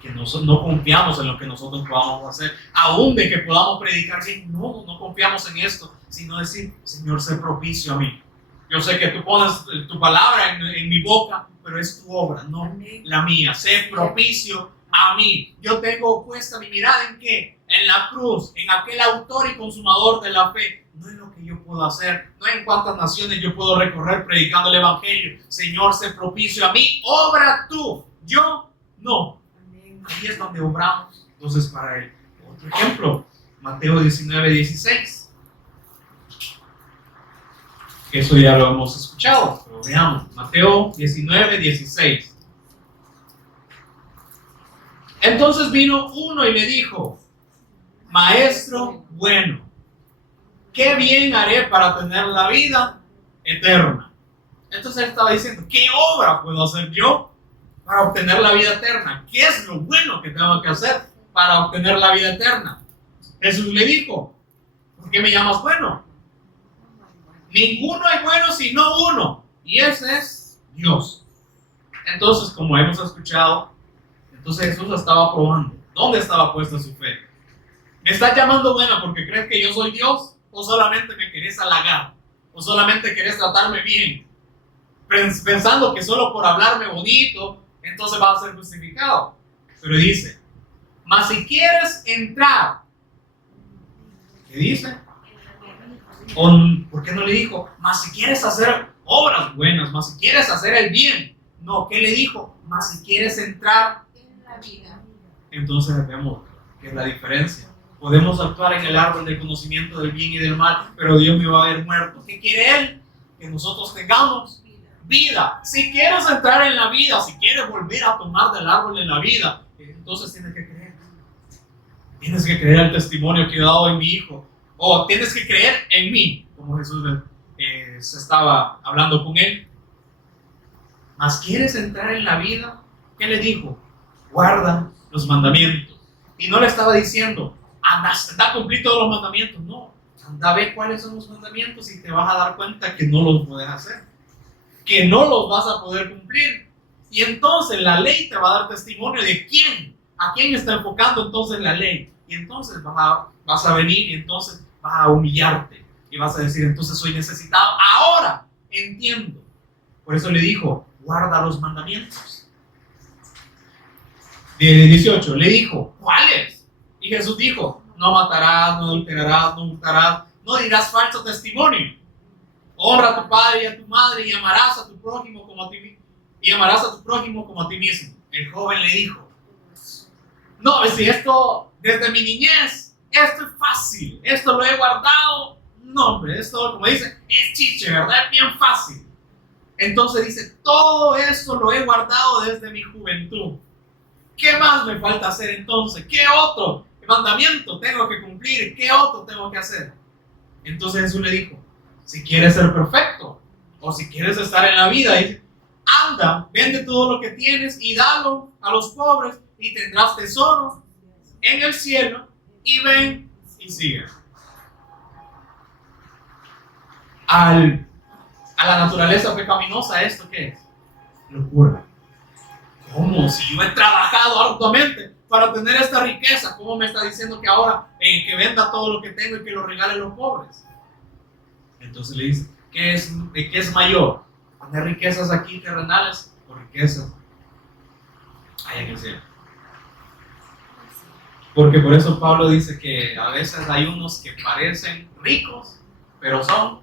Que no confiamos en lo que nosotros podamos hacer, aún de que podamos predicar bien, no confiamos en esto, sino decir, Señor, sé propicio a mí. Yo sé que tú pones tu palabra en mi boca, pero es tu obra, no la mía. Sé propicio a mí. Yo tengo puesta mi mirada en ¿qué? En la cruz, en aquel autor y consumador de la fe, no en lo que yo puedo hacer, no en cuántas naciones yo puedo recorrer predicando el evangelio. Señor, sé propicio a mí, obra tú, yo no. Ahí es donde obramos. Entonces, para él, otro ejemplo, Mateo 19:16. Eso ya lo hemos escuchado, pero veamos. Mateo 19:16. Entonces vino uno y le dijo, Maestro bueno, ¿qué bien haré para tener la vida eterna? Entonces él estaba diciendo, ¿qué obra puedo hacer yo para obtener la vida eterna? ¿Qué es lo bueno que tengo que hacer para obtener la vida eterna? Jesús le dijo, ¿por qué me llamas bueno? Ninguno hay bueno sino uno, y ese es Dios. Entonces, como hemos escuchado, entonces Jesús estaba probando. ¿Dónde estaba puesta su fe? ¿Me estás llamando buena porque crees que yo soy Dios? ¿O solamente me querés halagar? ¿O solamente querés tratarme bien? Pensando que solo por hablarme bonito entonces va a ser justificado. Pero dice, mas si quieres entrar, ¿qué dice? ¿Por qué no le dijo, mas si quieres hacer obras buenas, mas si quieres hacer el bien? No, ¿qué le dijo? Mas si quieres entrar Entonces vemos que es la diferencia. Podemos actuar en el árbol del conocimiento del bien y del mal, pero Dios me va a ver muerto. ¿Qué quiere Él? Que nosotros tengamos vida. Si quieres entrar en la vida, si quieres volver a tomar del árbol de la vida, entonces tienes que creer. Tienes que creer el testimonio que he dado en mi Hijo. O tienes que creer en mí, como Jesús se estaba hablando con él. ¿Mas quieres entrar en la vida? ¿Qué le dijo? Guarda los mandamientos. Y no le estaba diciendo, anda a cumplir todos los mandamientos. No, anda a ver cuáles son los mandamientos y te vas a dar cuenta que no los puedes hacer, que no los vas a poder cumplir. Y entonces la ley te va a dar testimonio de quién, a quién está enfocando entonces la ley. Y entonces vas a venir y entonces vas a humillarte y vas a decir, entonces soy necesitado. Ahora entiendo. Por eso le dijo, guarda los mandamientos. 18, le dijo, ¿cuáles? Y Jesús dijo, no matarás, no adulterarás, no hurtarás, no dirás falso testimonio. Honra a tu padre y a tu madre y amarás a tu prójimo como a ti mismo. Y amarás a tu prójimo como a ti mismo. El joven le dijo, no, si esto desde mi niñez, esto es fácil, esto lo he guardado. No, hombre, esto, como dice, es chiche, ¿verdad? Es bien fácil. Entonces dice, todo esto lo he guardado desde mi juventud. ¿Qué más me falta hacer entonces? ¿Qué otro mandamiento tengo que cumplir? ¿Qué otro tengo que hacer? Entonces Jesús le dijo, si quieres ser perfecto o si quieres estar en la vida, dice, anda, vende todo lo que tienes y dalo a los pobres y tendrás tesoro en el cielo y ven y sigue. A la naturaleza pecaminosa, ¿esto qué es? Locura. ¿Cómo? Si yo he trabajado arduamente para tener esta riqueza, ¿cómo me está diciendo que ahora que venda todo lo que tengo y que lo regale a los pobres? Entonces le dice, ¿qué es mayor? ¿Tener riquezas aquí terrenales o riquezas allá en el cielo? Porque por eso Pablo dice que a veces hay unos que parecen ricos, pero son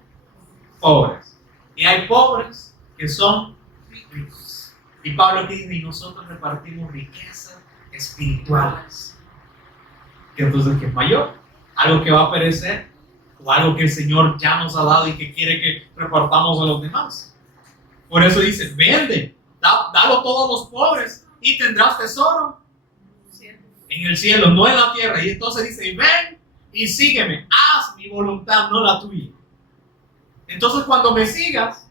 pobres. Y hay pobres que son ricos. Y Pablo dice, y nosotros repartimos riquezas espirituales. Que entonces, ¿qué es mayor? ¿Algo que va a perecer? ¿O algo que el Señor ya nos ha dado y que quiere que repartamos a los demás? Por eso dice, vende, dalo todo a los pobres y tendrás tesoro en el cielo, no en la tierra. Y entonces dice, ven y sígueme, haz mi voluntad, no la tuya. Entonces cuando me sigas,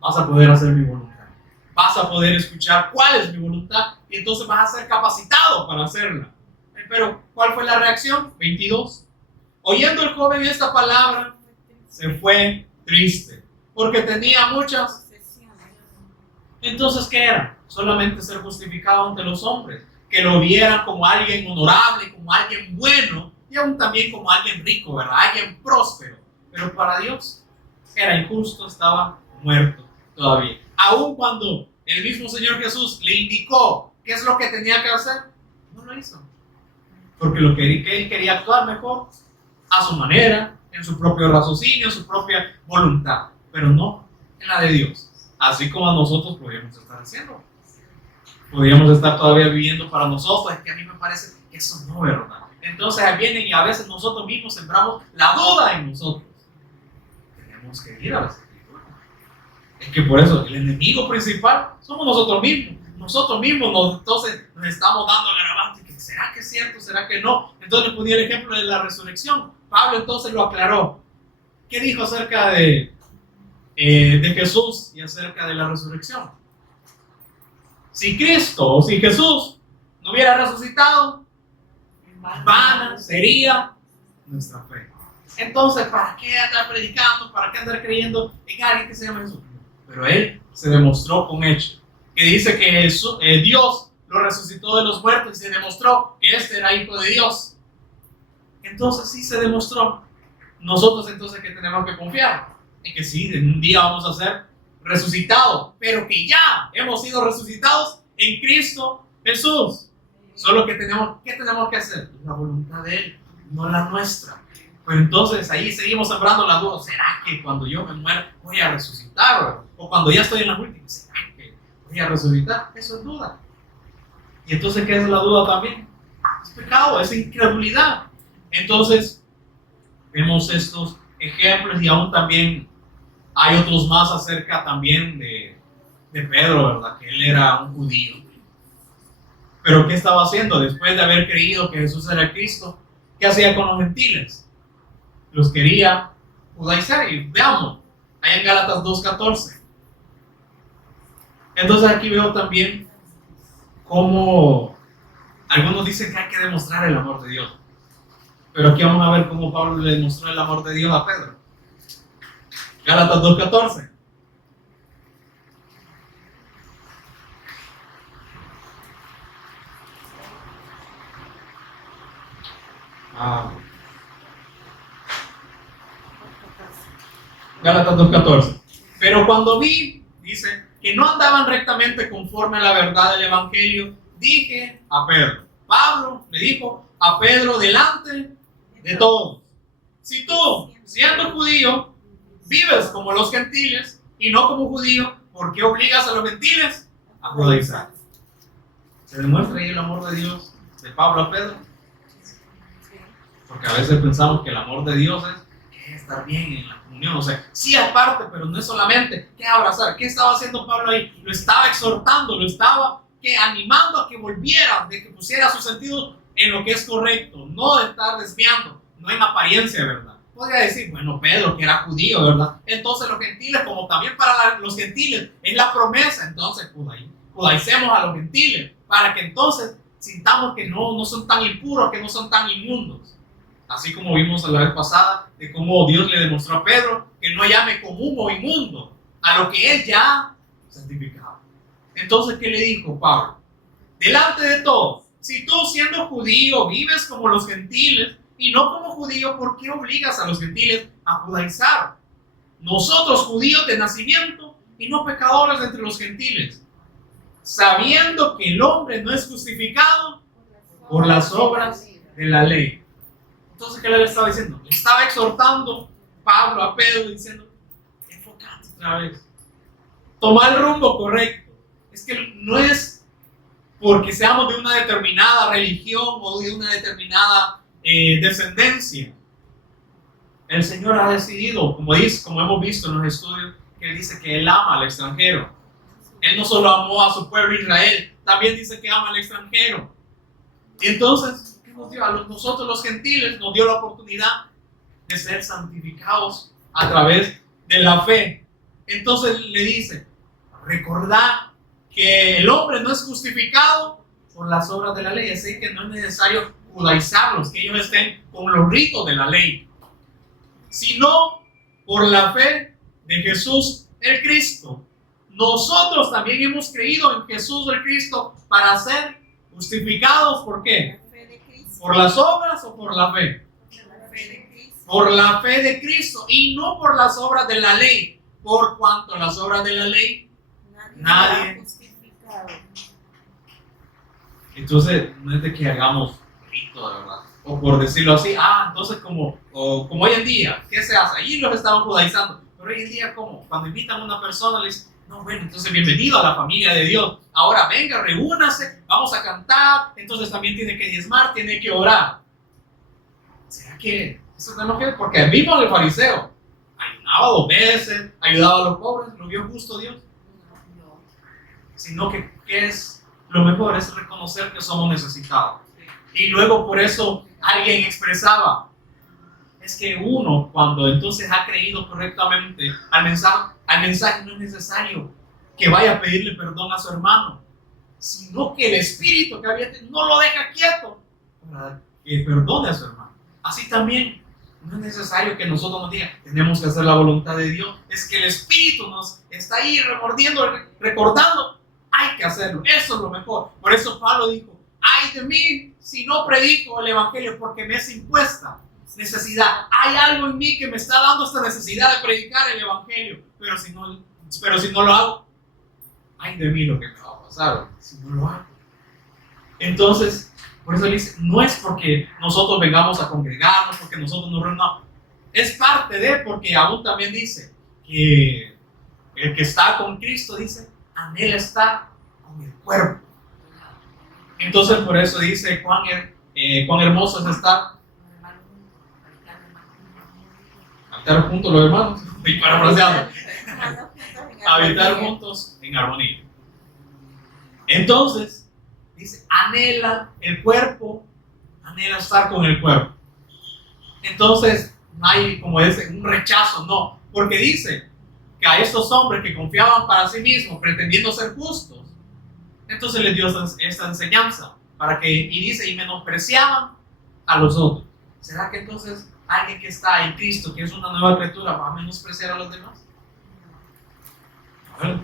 vas a poder hacer mi voluntad. Vas a poder escuchar cuál es mi voluntad y entonces vas a ser capacitado para hacerla. Pero, ¿cuál fue la reacción? 22. Oyendo el joven esta palabra, se fue triste, porque tenía muchas. Entonces, ¿qué era? Solamente ser justificado ante los hombres, que lo vieran como alguien honorable, como alguien bueno, y aún también como alguien rico, ¿verdad? Alguien próspero. Pero para Dios era injusto, estaba muerto todavía. Aún cuando el mismo Señor Jesús le indicó qué es lo que tenía que hacer, no lo hizo. Porque él quería actuar mejor a su manera, en su propio raciocinio, en su propia voluntad, pero no en la de Dios. Así como nosotros podríamos estar haciendo. Podríamos estar todavía viviendo para nosotros. Es que a mí me parece que eso no es verdad. Entonces vienen y a veces nosotros mismos sembramos la duda en nosotros. Tenemos que ir a las Escrituras. Es que por eso el enemigo principal somos nosotros mismos. Nosotros mismos entonces nos estamos dando el garabato. ¿Será que es cierto? ¿Será que no? Entonces le ponía el ejemplo de la resurrección. Pablo entonces lo aclaró. ¿Qué dijo acerca de Jesús y acerca de la resurrección? Si Cristo o si Jesús no hubiera resucitado, vana sería nuestra fe. Entonces, ¿para qué andar predicando? ¿Para qué andar creyendo en alguien que se llama Jesús? Pero Él se demostró con hechos. Que dice que Dios lo resucitó de los muertos y se demostró que este era hijo de Dios. Entonces sí se demostró. Nosotros entonces que tenemos que confiar en que sí, en un día vamos a ser resucitados, pero que ya hemos sido resucitados en Cristo Jesús. Solo que tenemos que hacer la voluntad de Él, no la nuestra. Pero entonces ahí seguimos sembrando la duda. ¿Será que cuando yo me muera voy a resucitar? O cuando ya estoy en la última, ¿será que voy a resucitar? Eso es duda. Y entonces, ¿qué es la duda también? Es pecado, es incredulidad. Entonces, vemos estos ejemplos y aún también hay otros más acerca también de Pedro, ¿verdad? Que él era un judío. Pero ¿qué estaba haciendo? Después de haber creído que Jesús era el Cristo, ¿qué hacía con los gentiles? Los quería judaizar. Y veamos, ahí en Gálatas 2:14. Entonces aquí veo también cómo algunos dicen que hay que demostrar el amor de Dios. Pero aquí vamos a ver cómo Pablo le demostró el amor de Dios a Pedro. Gálatas 2:14. Gálatas 2:14. Pero cuando vi, dice, que no andaban rectamente conforme a la verdad del Evangelio, dije a Pedro. Pablo me dijo a Pedro delante de todos: si tú, siendo judío, vives como los gentiles y no como judío, ¿por qué obligas a los gentiles a judaizar? ¿Se demuestra ahí el amor de Dios de Pablo a Pedro? Porque a veces pensamos que el amor de Dios es estar bien en la comunión. O sea, sí aparte, pero no es solamente que abrazar. ¿Qué estaba haciendo Pablo ahí? Lo estaba exhortando, lo estaba animando a que volviera, de que pusiera su sentido en lo que es correcto, no de estar desviando, no en apariencia, ¿verdad? Podría decir, bueno, Pedro, que era judío, ¿verdad? Entonces los gentiles, como también para los gentiles es la promesa, entonces judaicemos a los gentiles, para que entonces sintamos que no son tan impuros, que no son tan inmundos. Así como vimos la vez pasada, de cómo Dios le demostró a Pedro que no llame común o inmundo a lo que él ya ha santificado. Entonces, ¿qué le dijo Pablo? Delante de todos, si tú siendo judío vives como los gentiles y no como judío, ¿por qué obligas a los gentiles a judaizar? Nosotros judíos de nacimiento y no pecadores entre los gentiles, sabiendo que el hombre no es justificado por las obras de la ley. Entonces, ¿qué le estaba diciendo? Le estaba exhortando Pablo a Pedro diciendo: enfócate otra vez, toma el rumbo correcto. Es que no es porque seamos de una determinada religión o de una determinada descendencia. El Señor ha decidido, como hemos visto en los estudios, que Él dice que Él ama al extranjero. Él no solo amó a su pueblo Israel, también dice que ama al extranjero. Y entonces, nos dio a nosotros los gentiles, nos dio la oportunidad de ser santificados a través de la fe. Entonces le dice: recordad que el hombre no es justificado por las obras de la ley, así que no es necesario judaizarlos, que ellos estén con los ritos de la ley, sino por la fe de Jesús el Cristo. Nosotros también hemos creído en Jesús el Cristo para ser justificados. ¿Por qué? ¿Por las obras o por la fe? Por la fe de Cristo y no por las obras de la ley, por cuanto las obras de la ley nadie justificado. Entonces no es de que hagamos rito, de verdad, o por decirlo así, entonces como hoy en día, ¿qué se hace? Allí los estaban judaizando, pero hoy en día, ¿cómo? Cuando invitan a una persona, les dicen: no, bueno, entonces bienvenido a la familia de Dios. Ahora venga, reúnase, vamos a cantar. Entonces también tiene que diezmar, tiene que orar. ¿Será que eso es lo que es? Porque el mismo el fariseo ayunaba 2 veces, ayudaba a los pobres, ¿lo vio justo Dios? No. Sino que es lo mejor es reconocer que somos necesitados. Y luego por eso alguien expresaba: es que uno, cuando entonces ha creído correctamente al mensaje, no es necesario que vaya a pedirle perdón a su hermano, sino que el espíritu que había no lo deja quieto para que perdone a su hermano. Así también no es necesario que nosotros nos digan: tenemos que hacer la voluntad de Dios. Es que el espíritu nos está ahí remordiendo, recordando: hay que hacerlo, eso es lo mejor. Por eso Pablo dijo: ay de mí si no predico el evangelio, porque me es impuesta necesidad. Hay algo en mí que me está dando esta necesidad de predicar el evangelio, pero si no lo hago, ay de mí lo que me va a pasar si no lo hago. Entonces, por eso dice: no es porque nosotros vengamos a congregarnos, porque nosotros nos reunamos, es parte de, porque aún también dice que el que está con Cristo, dice, anhela estar con el cuerpo. Entonces por eso dice cuán hermoso es habitar juntos los hermanos, y parafraseando, habitar juntos en armonía. Entonces, dice, anhela el cuerpo, anhela estar con el cuerpo. Entonces, no hay, como dice, un rechazo, no. Porque dice que a estos hombres que confiaban para sí mismos, pretendiendo ser justos, entonces les dio esta enseñanza. Y dice, y menospreciaban a los otros. ¿Será que entonces alguien que está en Cristo, que es una nueva criatura, va a menospreciar a los demás? Bueno,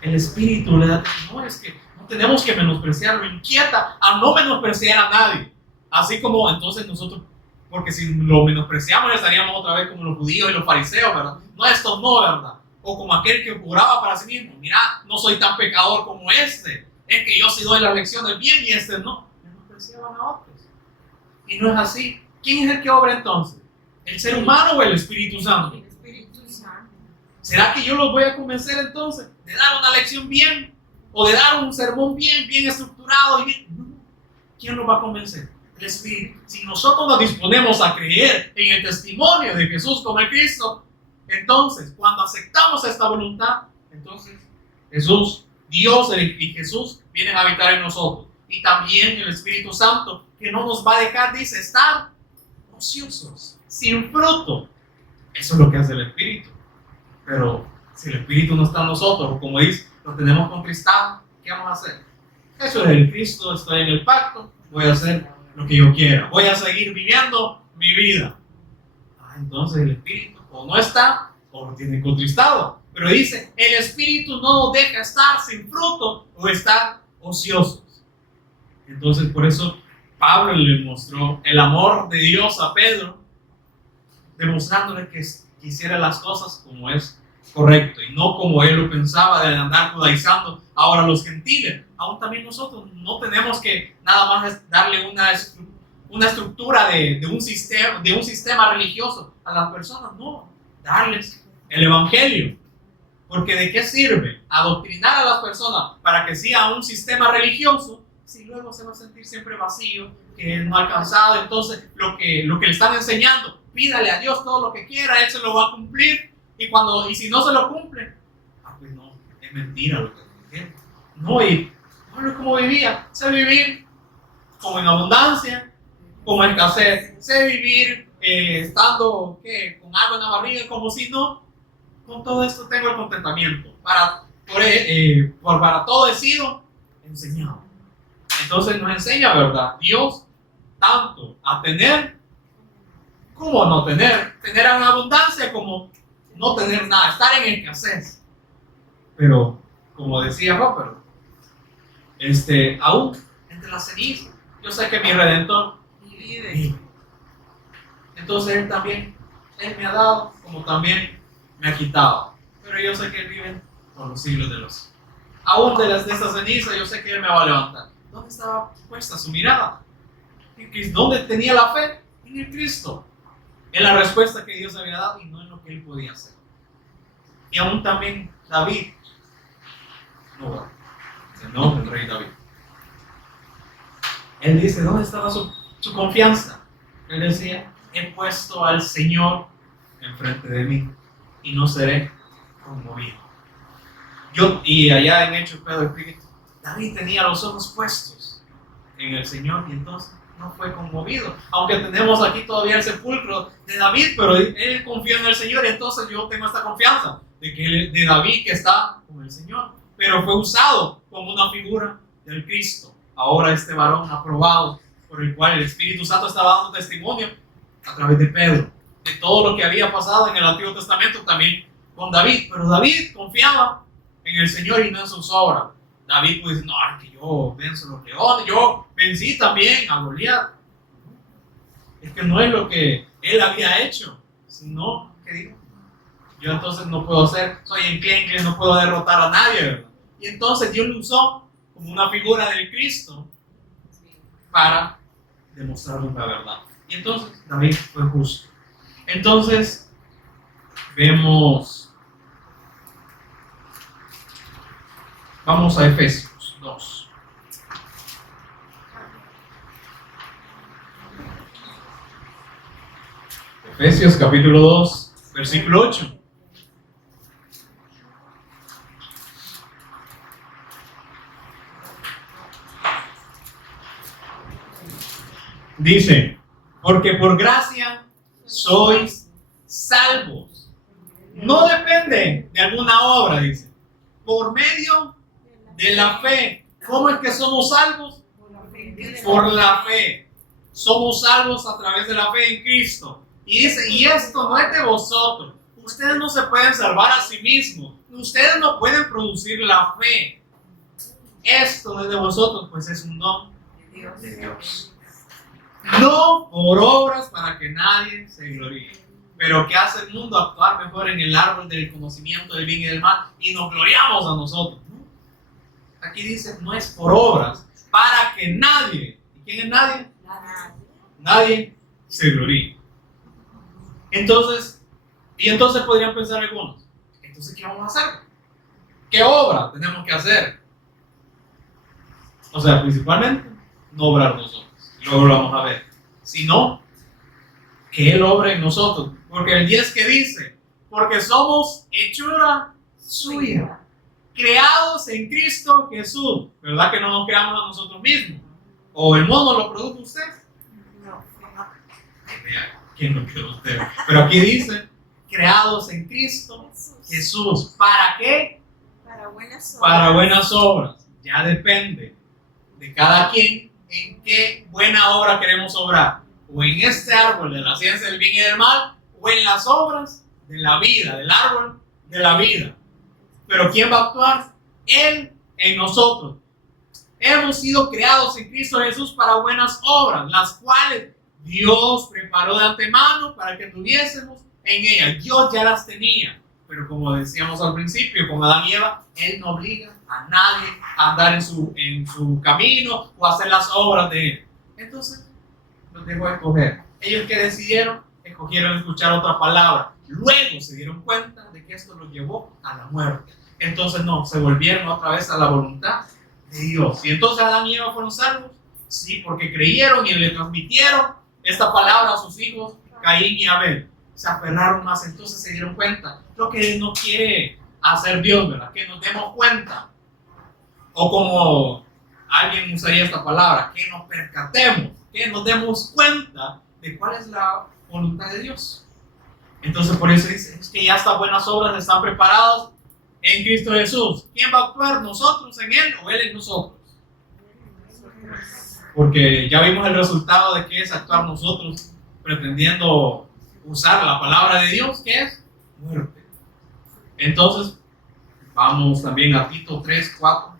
el Espíritu le da, no, es que no tenemos que menospreciarlo, inquieta a no menospreciar a nadie. Así como entonces nosotros, porque si lo menospreciamos estaríamos otra vez como los judíos y los fariseos, ¿verdad? No, esto no, ¿verdad? O como aquel que juraba para sí mismo, mira, no soy tan pecador como este, es que yo sí doy la lección del bien y este no. Menospreciaban a otros. Y no es así. ¿Quién es el que obra entonces? ¿El ser humano o el Espíritu Santo? El Espíritu Santo. ¿Será que yo los voy a convencer entonces de dar una lección bien? ¿O de dar un sermón bien estructurado y bien? No. ¿Quién nos va a convencer? El Espíritu. Si nosotros nos disponemos a creer en el testimonio de Jesús como el Cristo, entonces cuando aceptamos esta voluntad, entonces Jesús, Dios y Jesús vienen a habitar en nosotros. Y también el Espíritu Santo, que no nos va a dejar, dice, estar ociosos, sin fruto. Eso es lo que hace el Espíritu. Pero si el Espíritu no está en nosotros, o como dice, lo tenemos contristado, ¿qué vamos a hacer? Eso es el Cristo, estoy en el pacto, voy a hacer lo que yo quiera, voy a seguir viviendo mi vida. Entonces el Espíritu o no está, o lo tiene contristado. Pero dice, el Espíritu no nos deja estar sin fruto o estar ociosos. Entonces por eso Pablo le mostró el amor de Dios a Pedro, demostrándole que hiciera las cosas como es correcto y no como él lo pensaba de andar judaizando ahora a los gentiles. Aún también nosotros no tenemos que nada más darle una estructura de un sistema religioso a las personas, no, darles el evangelio. Porque ¿de qué sirve adoctrinar a las personas para que sea un sistema religioso si luego se va a sentir siempre vacío, que no ha alcanzado? Entonces lo que le están enseñando, pídale a Dios todo lo que quiera, Él se lo va a cumplir, y si no se lo cumple, pues no, es mentira lo que dijeron. No, y bueno, ¿cómo vivía? Sé vivir como en abundancia, como en escasez, sé vivir estando con algo en la barriga, como si no, con todo esto tengo el contentamiento, para todo he sido enseñado. Entonces nos enseña, ¿verdad? Dios tanto a tener como no tener en abundancia como no tener nada, estar en escasez. Pero como decía Robert, aún entre las cenizas, yo sé que mi Redentor vive. Entonces Él me ha dado como también me ha quitado. Pero yo sé que Él vive por los siglos de los siglos. Aún de esas cenizas, yo sé que Él me va a levantar. ¿Dónde estaba puesta su mirada? ¿Dónde tenía la fe? En el Cristo. En la respuesta que Dios había dado y no en lo que Él podía hacer. Y aún también David, el rey David. Él dice, ¿dónde estaba su confianza? Él decía, he puesto al Señor enfrente de mí y no seré conmovido. Y allá en Hechos, Pedro escribe, David tenía los ojos puestos en el Señor y entonces no fue conmovido. Aunque tenemos aquí todavía el sepulcro de David, pero él confió en el Señor y entonces yo tengo esta confianza de David que está con el Señor. Pero fue usado como una figura del Cristo. Ahora este varón aprobado por el cual el Espíritu Santo estaba dando testimonio a través de Pedro, de todo lo que había pasado en el Antiguo Testamento también con David. Pero David confiaba en el Señor y no en sus obras. David pues no, que yo venzo a los leones, yo vencí también a Goliat. Es que no es lo que él había hecho, sino que digo, yo entonces no puedo soy enclenque, no puedo derrotar a nadie, ¿verdad? Y entonces Dios lo usó como una figura del Cristo para demostrarnos la verdad. Y entonces David fue justo. Entonces vamos a Efesios 2. Efesios capítulo 2, versículo 8. Dice, porque por gracia sois salvos. No depende de alguna obra, dice. Por medio de la fe. ¿Cómo es que somos salvos? Por la fe. Somos salvos a través de la fe en Cristo. Y dice, y esto no es de vosotros. Ustedes no se pueden salvar a sí mismos. Ustedes no pueden producir la fe. Esto no es de vosotros, pues es un don de Dios. No por obras para que nadie se gloríe. Pero que hace el mundo actuar mejor en el árbol del conocimiento del bien y del mal y nos gloriamos a nosotros. Aquí dice, no es por obras para que nadie. ¿Y quién es nadie? Nadie se gloríe. Entonces podrían pensar algunos, entonces ¿qué vamos a hacer? ¿Qué obra tenemos que hacer? O sea, principalmente no obrar nosotros. Luego lo vamos a ver. Sino que Él obra en nosotros. Porque el 10 que dice, porque somos hechura suya, creados en Cristo Jesús. ¿Verdad que no nos creamos a nosotros mismos? ¿O el mundo lo produjo usted? No. ¿Quién lo creó usted? Pero aquí dice, creados en Cristo Jesús. ¿Para qué? Para buenas obras. Ya depende de cada quien en qué buena obra queremos obrar. O en este árbol de la ciencia del bien y del mal, o en las obras de la vida, del árbol de la vida. Pero ¿quién va a actuar? Él en nosotros. Hemos sido creados en Cristo Jesús para buenas obras, las cuales Dios preparó de antemano para que tuviésemos en ellas. Dios ya las tenía. Pero como decíamos al principio, con Adán y Eva, Él no obliga a nadie a andar en su camino o a hacer las obras de Él. Entonces, los dejó escoger. Ellos que decidieron, escogieron escuchar otra palabra. Luego se dieron cuenta de que esto los llevó a la muerte. Entonces no, se volvieron otra vez a la voluntad de Dios. Y entonces Adán y Eva fueron salvos. Sí, porque creyeron y le transmitieron esta palabra a sus hijos, Caín y Abel. Se aferraron más, entonces se dieron cuenta. Lo que no quiere hacer Dios, ¿verdad? Que nos demos cuenta. O como alguien usaría esta palabra, que nos percatemos, que nos demos cuenta de cuál es la voluntad de Dios. Entonces por eso dice, es que ya estas buenas obras están preparadas en Cristo Jesús. ¿Quién va a actuar? ¿Nosotros en Él o Él en nosotros? Porque ya vimos el resultado de que es actuar nosotros pretendiendo usar la palabra de Dios, que es muerte. Entonces, vamos también a Tito 3, 4,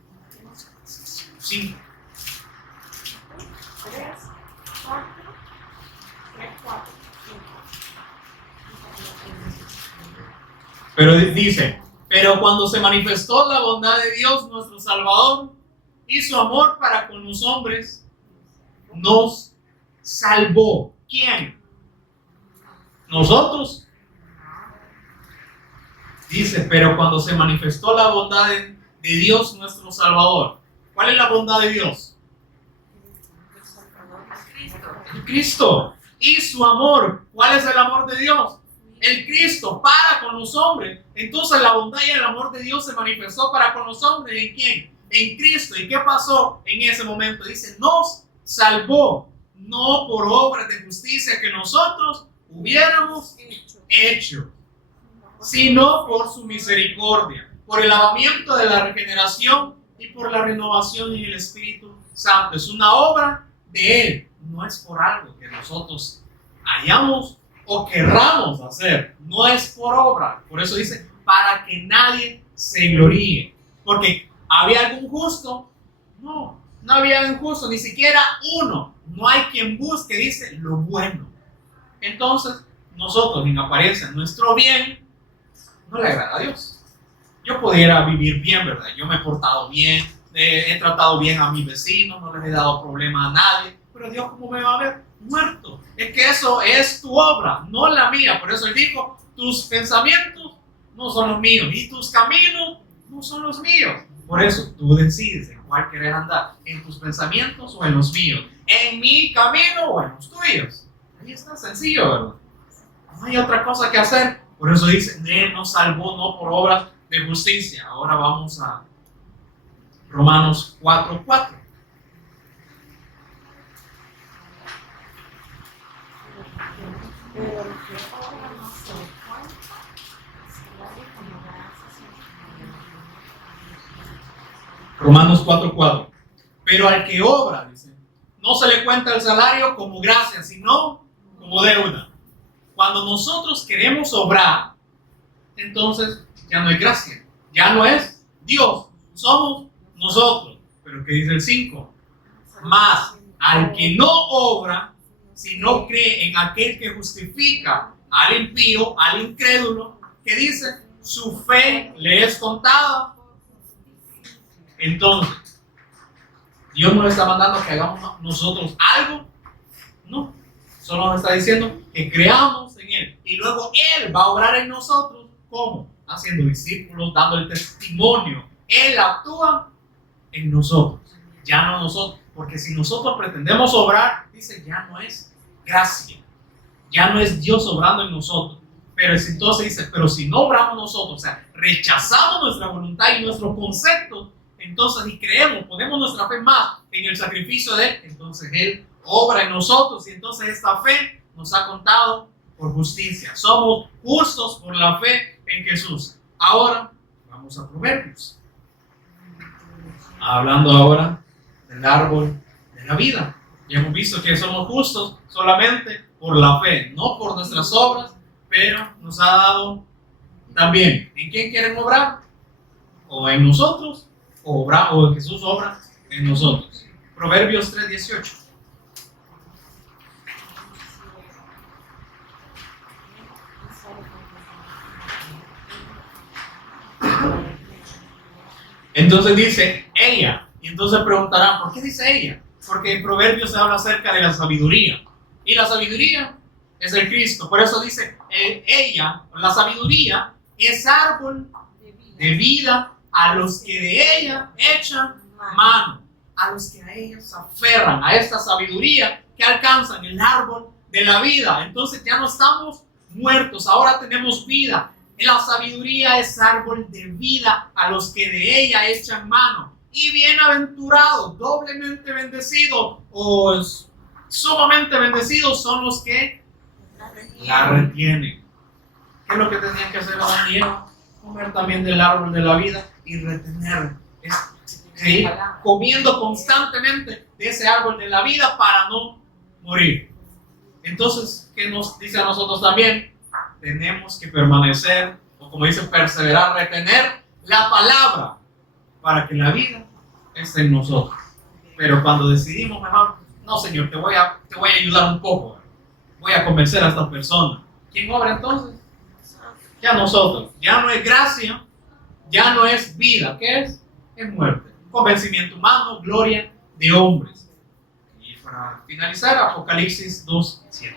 5. Pero dice, pero cuando se manifestó la bondad de Dios, nuestro Salvador, y su amor para con los hombres, nos salvó. ¿Quién? ¿Nosotros? Dice, pero cuando se manifestó la bondad de Dios, nuestro Salvador. ¿Cuál es la bondad de Dios? El Cristo. Y su amor. ¿Cuál es el amor de Dios? El Cristo para con los hombres. Entonces la bondad y el amor de Dios se manifestó para con los hombres. ¿En quién? En Cristo. ¿Y qué pasó en ese momento? Dice, nos salvó. No por obras de justicia que nosotros hubiéramos hecho, sino por su misericordia, por el lavamiento de la regeneración y por la renovación en el Espíritu Santo. Es una obra de Él, no es por algo que nosotros hayamos o querramos hacer, no es por obra. Por eso dice, para que nadie se gloríe. Porque ¿había algún justo? No había algún justo, ni siquiera uno. No hay quien busque, dice, lo bueno. Entonces, nosotros en apariencia, nuestro bien no le agrada a Dios. Yo pudiera vivir bien, ¿verdad? Yo me he portado bien, he tratado bien a mis vecinos, no les he dado problema a nadie, pero Dios, ¿cómo me va a ver? Muerto. Es que eso es tu obra, no la mía. Por eso Él dijo, tus pensamientos no son los míos y tus caminos no son los míos. Por eso tú decides en cuál querés andar, en tus pensamientos o en los míos, en mi camino o en los tuyos. Ahí está, sencillo, ¿verdad? No hay otra cosa que hacer. Por eso dice, Él nos salvó no por obras de justicia. Ahora vamos a Romanos 4:4. Romanos 4:4. Pero al que obra, dice, no se le cuenta el salario como gracia, sino como deuda. Cuando nosotros queremos obrar, entonces ya no hay gracia, ya no es Dios, somos nosotros. Pero ¿qué dice el 5? Más al que no obra, sino cree en aquel que justifica al impío, al incrédulo, que dice, su fe le es contada. Entonces, Dios nos está mandando que hagamos nosotros algo. No, solo nos está diciendo que creamos en Él. Y luego Él va a obrar en nosotros. ¿Cómo? Haciendo discípulos, dando el testimonio. Él actúa en nosotros, ya no nosotros. Porque si nosotros pretendemos obrar, dice, ya no es gracia. Ya no es Dios obrando en nosotros. Pero entonces dice, pero si no obramos nosotros, o sea, rechazamos nuestra voluntad y nuestros conceptos, entonces y creemos, ponemos nuestra fe más en el sacrificio de Él, entonces Él obra en nosotros y entonces esta fe nos ha contado por justicia. Somos justos por la fe en Jesús. Ahora vamos a Proverbios. Hablando ahora del árbol de la vida. Ya hemos visto que somos justos solamente por la fe, no por nuestras obras, pero nos ha dado también. ¿En quién quieren obrar? ¿O en nosotros? ¿O Jesús obra en nosotros? Proverbios 3:18. Entonces dice ella, y entonces preguntarán, ¿por qué dice ella? Porque en Proverbios se habla acerca de la sabiduría, y la sabiduría es el Cristo. Por eso dice ella, la sabiduría es árbol de vida a los que de ella echan mano, a los que a ella se aferran, a esta sabiduría que alcanzan el árbol de la vida. Entonces ya no estamos muertos, ahora tenemos vida. La sabiduría es árbol de vida a los que de ella echan mano. Y bienaventurados, doblemente bendecidos o sumamente bendecidos son los que la retienen. ¿Qué es lo que tenían que hacer Adán y Eva? Comer también del árbol de la vida y retener. Seguir comiendo constantemente de ese árbol de la vida para no morir. Entonces, ¿qué nos dice a nosotros también? Tenemos que permanecer, o como dice, perseverar, retener la palabra para que la vida esté en nosotros. Pero cuando decidimos mejor, no Señor, te voy a ayudar un poco, voy a convencer a esta persona. ¿Quién obra entonces? Ya nosotros. Ya no es gracia, ya no es vida. ¿Qué es? Es muerte. Convencimiento humano, gloria de hombres. Y para finalizar, Apocalipsis 2:7.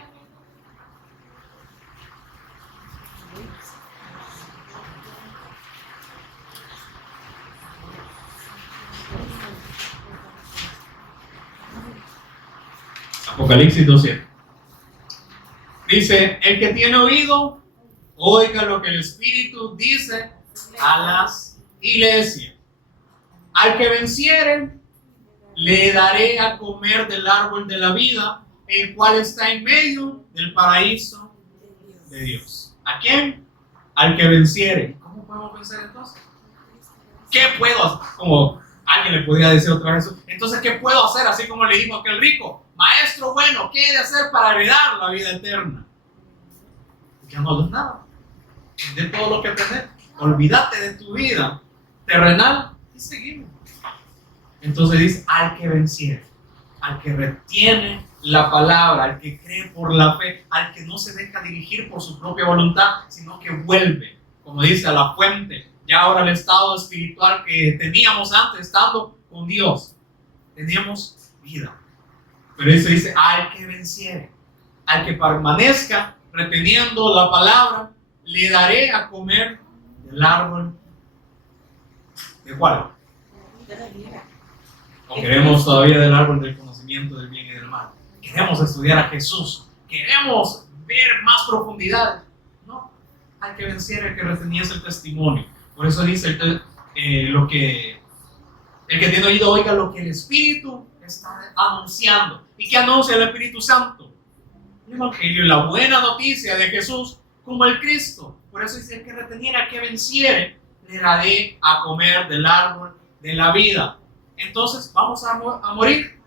Apocalipsis 2:7. Dice, el que tiene oído, oiga lo que el Espíritu dice a las iglesias. Al que venciere, le daré a comer del árbol de la vida, el cual está en medio del paraíso de Dios. ¿A quién? Al que venciere. ¿Cómo podemos vencer entonces? ¿Qué puedo hacer? Como alguien le podría decir otra vez, entonces, ¿qué puedo hacer? Así como le dijo aquel rico, maestro bueno, ¿qué he de hacer para heredar la vida eterna? Ya no hagas nada. De todo lo que tenés. Olvídate de tu vida terrenal y seguimos. Entonces dice, al que venciere, al que retiene la palabra, al que cree por la fe, al que no se deja dirigir por su propia voluntad, sino que vuelve, como dice, a la fuente. Ya ahora el estado espiritual que teníamos antes, estando con Dios, teníamos vida. Pero eso dice, al que venciere, al que permanezca reteniendo la palabra, le daré a comer del árbol. ¿De cuál? ¿O queremos todavía del árbol del conocimiento del bien y del mal? Queremos estudiar a Jesús, queremos ver más profundidad. No, hay que vencer el que reteniese el testimonio. Por eso dice el que tiene oído oiga lo que el Espíritu está anunciando. ¿Y qué anuncia el Espíritu Santo? El Evangelio, la buena noticia de Jesús como el Cristo. Por eso dice: el que reteniera, que venciere, le daré a comer del árbol de la vida. Entonces, ¿vamos a morir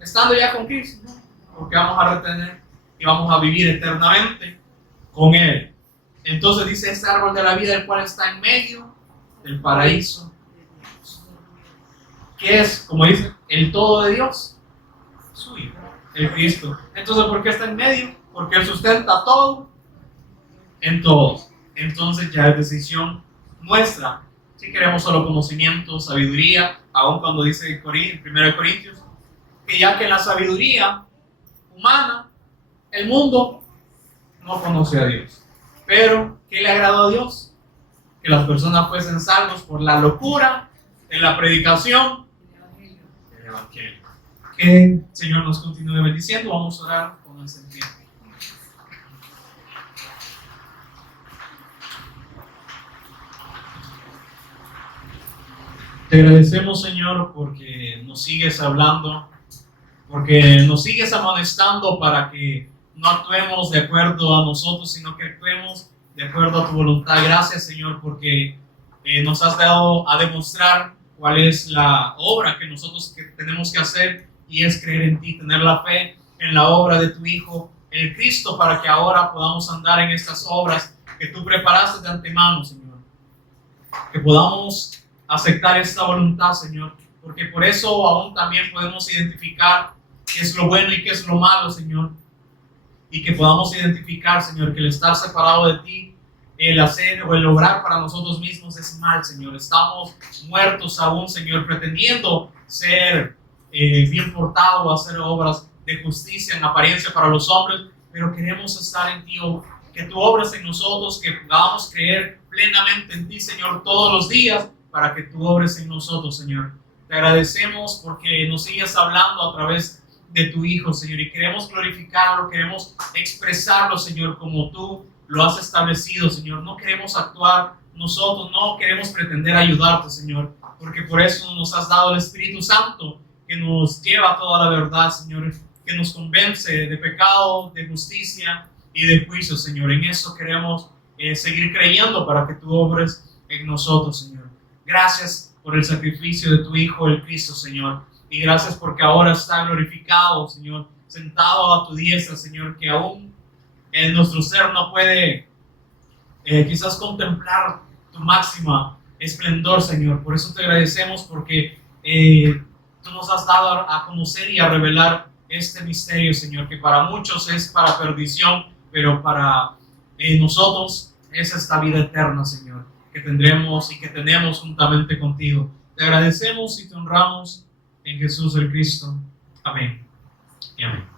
estando ya con Cristo? No, porque vamos a retener y vamos a vivir eternamente con Él. Entonces dice: este árbol de la vida, el cual está en medio del paraíso. ¿Qué es? Como dice, el todo de Dios, su Hijo, el Cristo. Entonces, ¿por qué está en medio? Porque Él sustenta todo en todos. Entonces ya es decisión nuestra. Si queremos solo conocimiento, sabiduría, aun cuando dice en 1 Corintios, que ya que en la sabiduría humana, el mundo no conoce a Dios. Pero, ¿qué le agradó a Dios? Que las personas fuesen salvos por la locura de la predicación del Evangelio. Que el Señor nos continúe bendiciendo. Vamos a orar con ese tiempo. Te agradecemos, Señor, porque nos sigues hablando, porque nos sigues amonestando para que no actuemos de acuerdo a nosotros, sino que actuemos de acuerdo a tu voluntad. Gracias, Señor, porque nos has dado a demostrar cuál es la obra que nosotros tenemos que hacer, y es creer en ti, tener la fe en la obra de tu Hijo, el Cristo, para que ahora podamos andar en estas obras que tú preparaste de antemano, Señor. Que podamos aceptar esta voluntad, Señor, porque por eso aún también podemos identificar qué es lo bueno y qué es lo malo, Señor, y que podamos identificar, Señor, que el estar separado de ti, el hacer o el obrar para nosotros mismos es mal, Señor. Estamos muertos aún, Señor, pretendiendo ser bien portados, hacer obras de justicia en apariencia para los hombres, pero queremos estar en ti, que tú obres en nosotros, que podamos creer plenamente en ti, Señor, todos los días, para que tú obres en nosotros, Señor. Te agradecemos porque nos sigues hablando a través de tu Hijo, Señor, y queremos glorificarlo, queremos expresarlo, Señor, como tú lo has establecido, Señor. No queremos actuar nosotros, no queremos pretender ayudarte, Señor, porque por eso nos has dado el Espíritu Santo, que nos lleva a toda la verdad, Señor, que nos convence de pecado, de justicia y de juicio, Señor. En eso queremos seguir creyendo para que tú obres en nosotros, Señor. Gracias por el sacrificio de tu Hijo, el Cristo, Señor. Y gracias porque ahora está glorificado, Señor, sentado a tu diestra, Señor, que aún en nuestro ser no puede quizás contemplar tu máxima esplendor, Señor. Por eso te agradecemos, porque tú nos has dado a conocer y a revelar este misterio, Señor, que para muchos es para perdición, pero para nosotros es esta vida eterna, Señor, que tendremos y que tenemos juntamente contigo. Te agradecemos y te honramos en Jesús el Cristo. Amén y amén.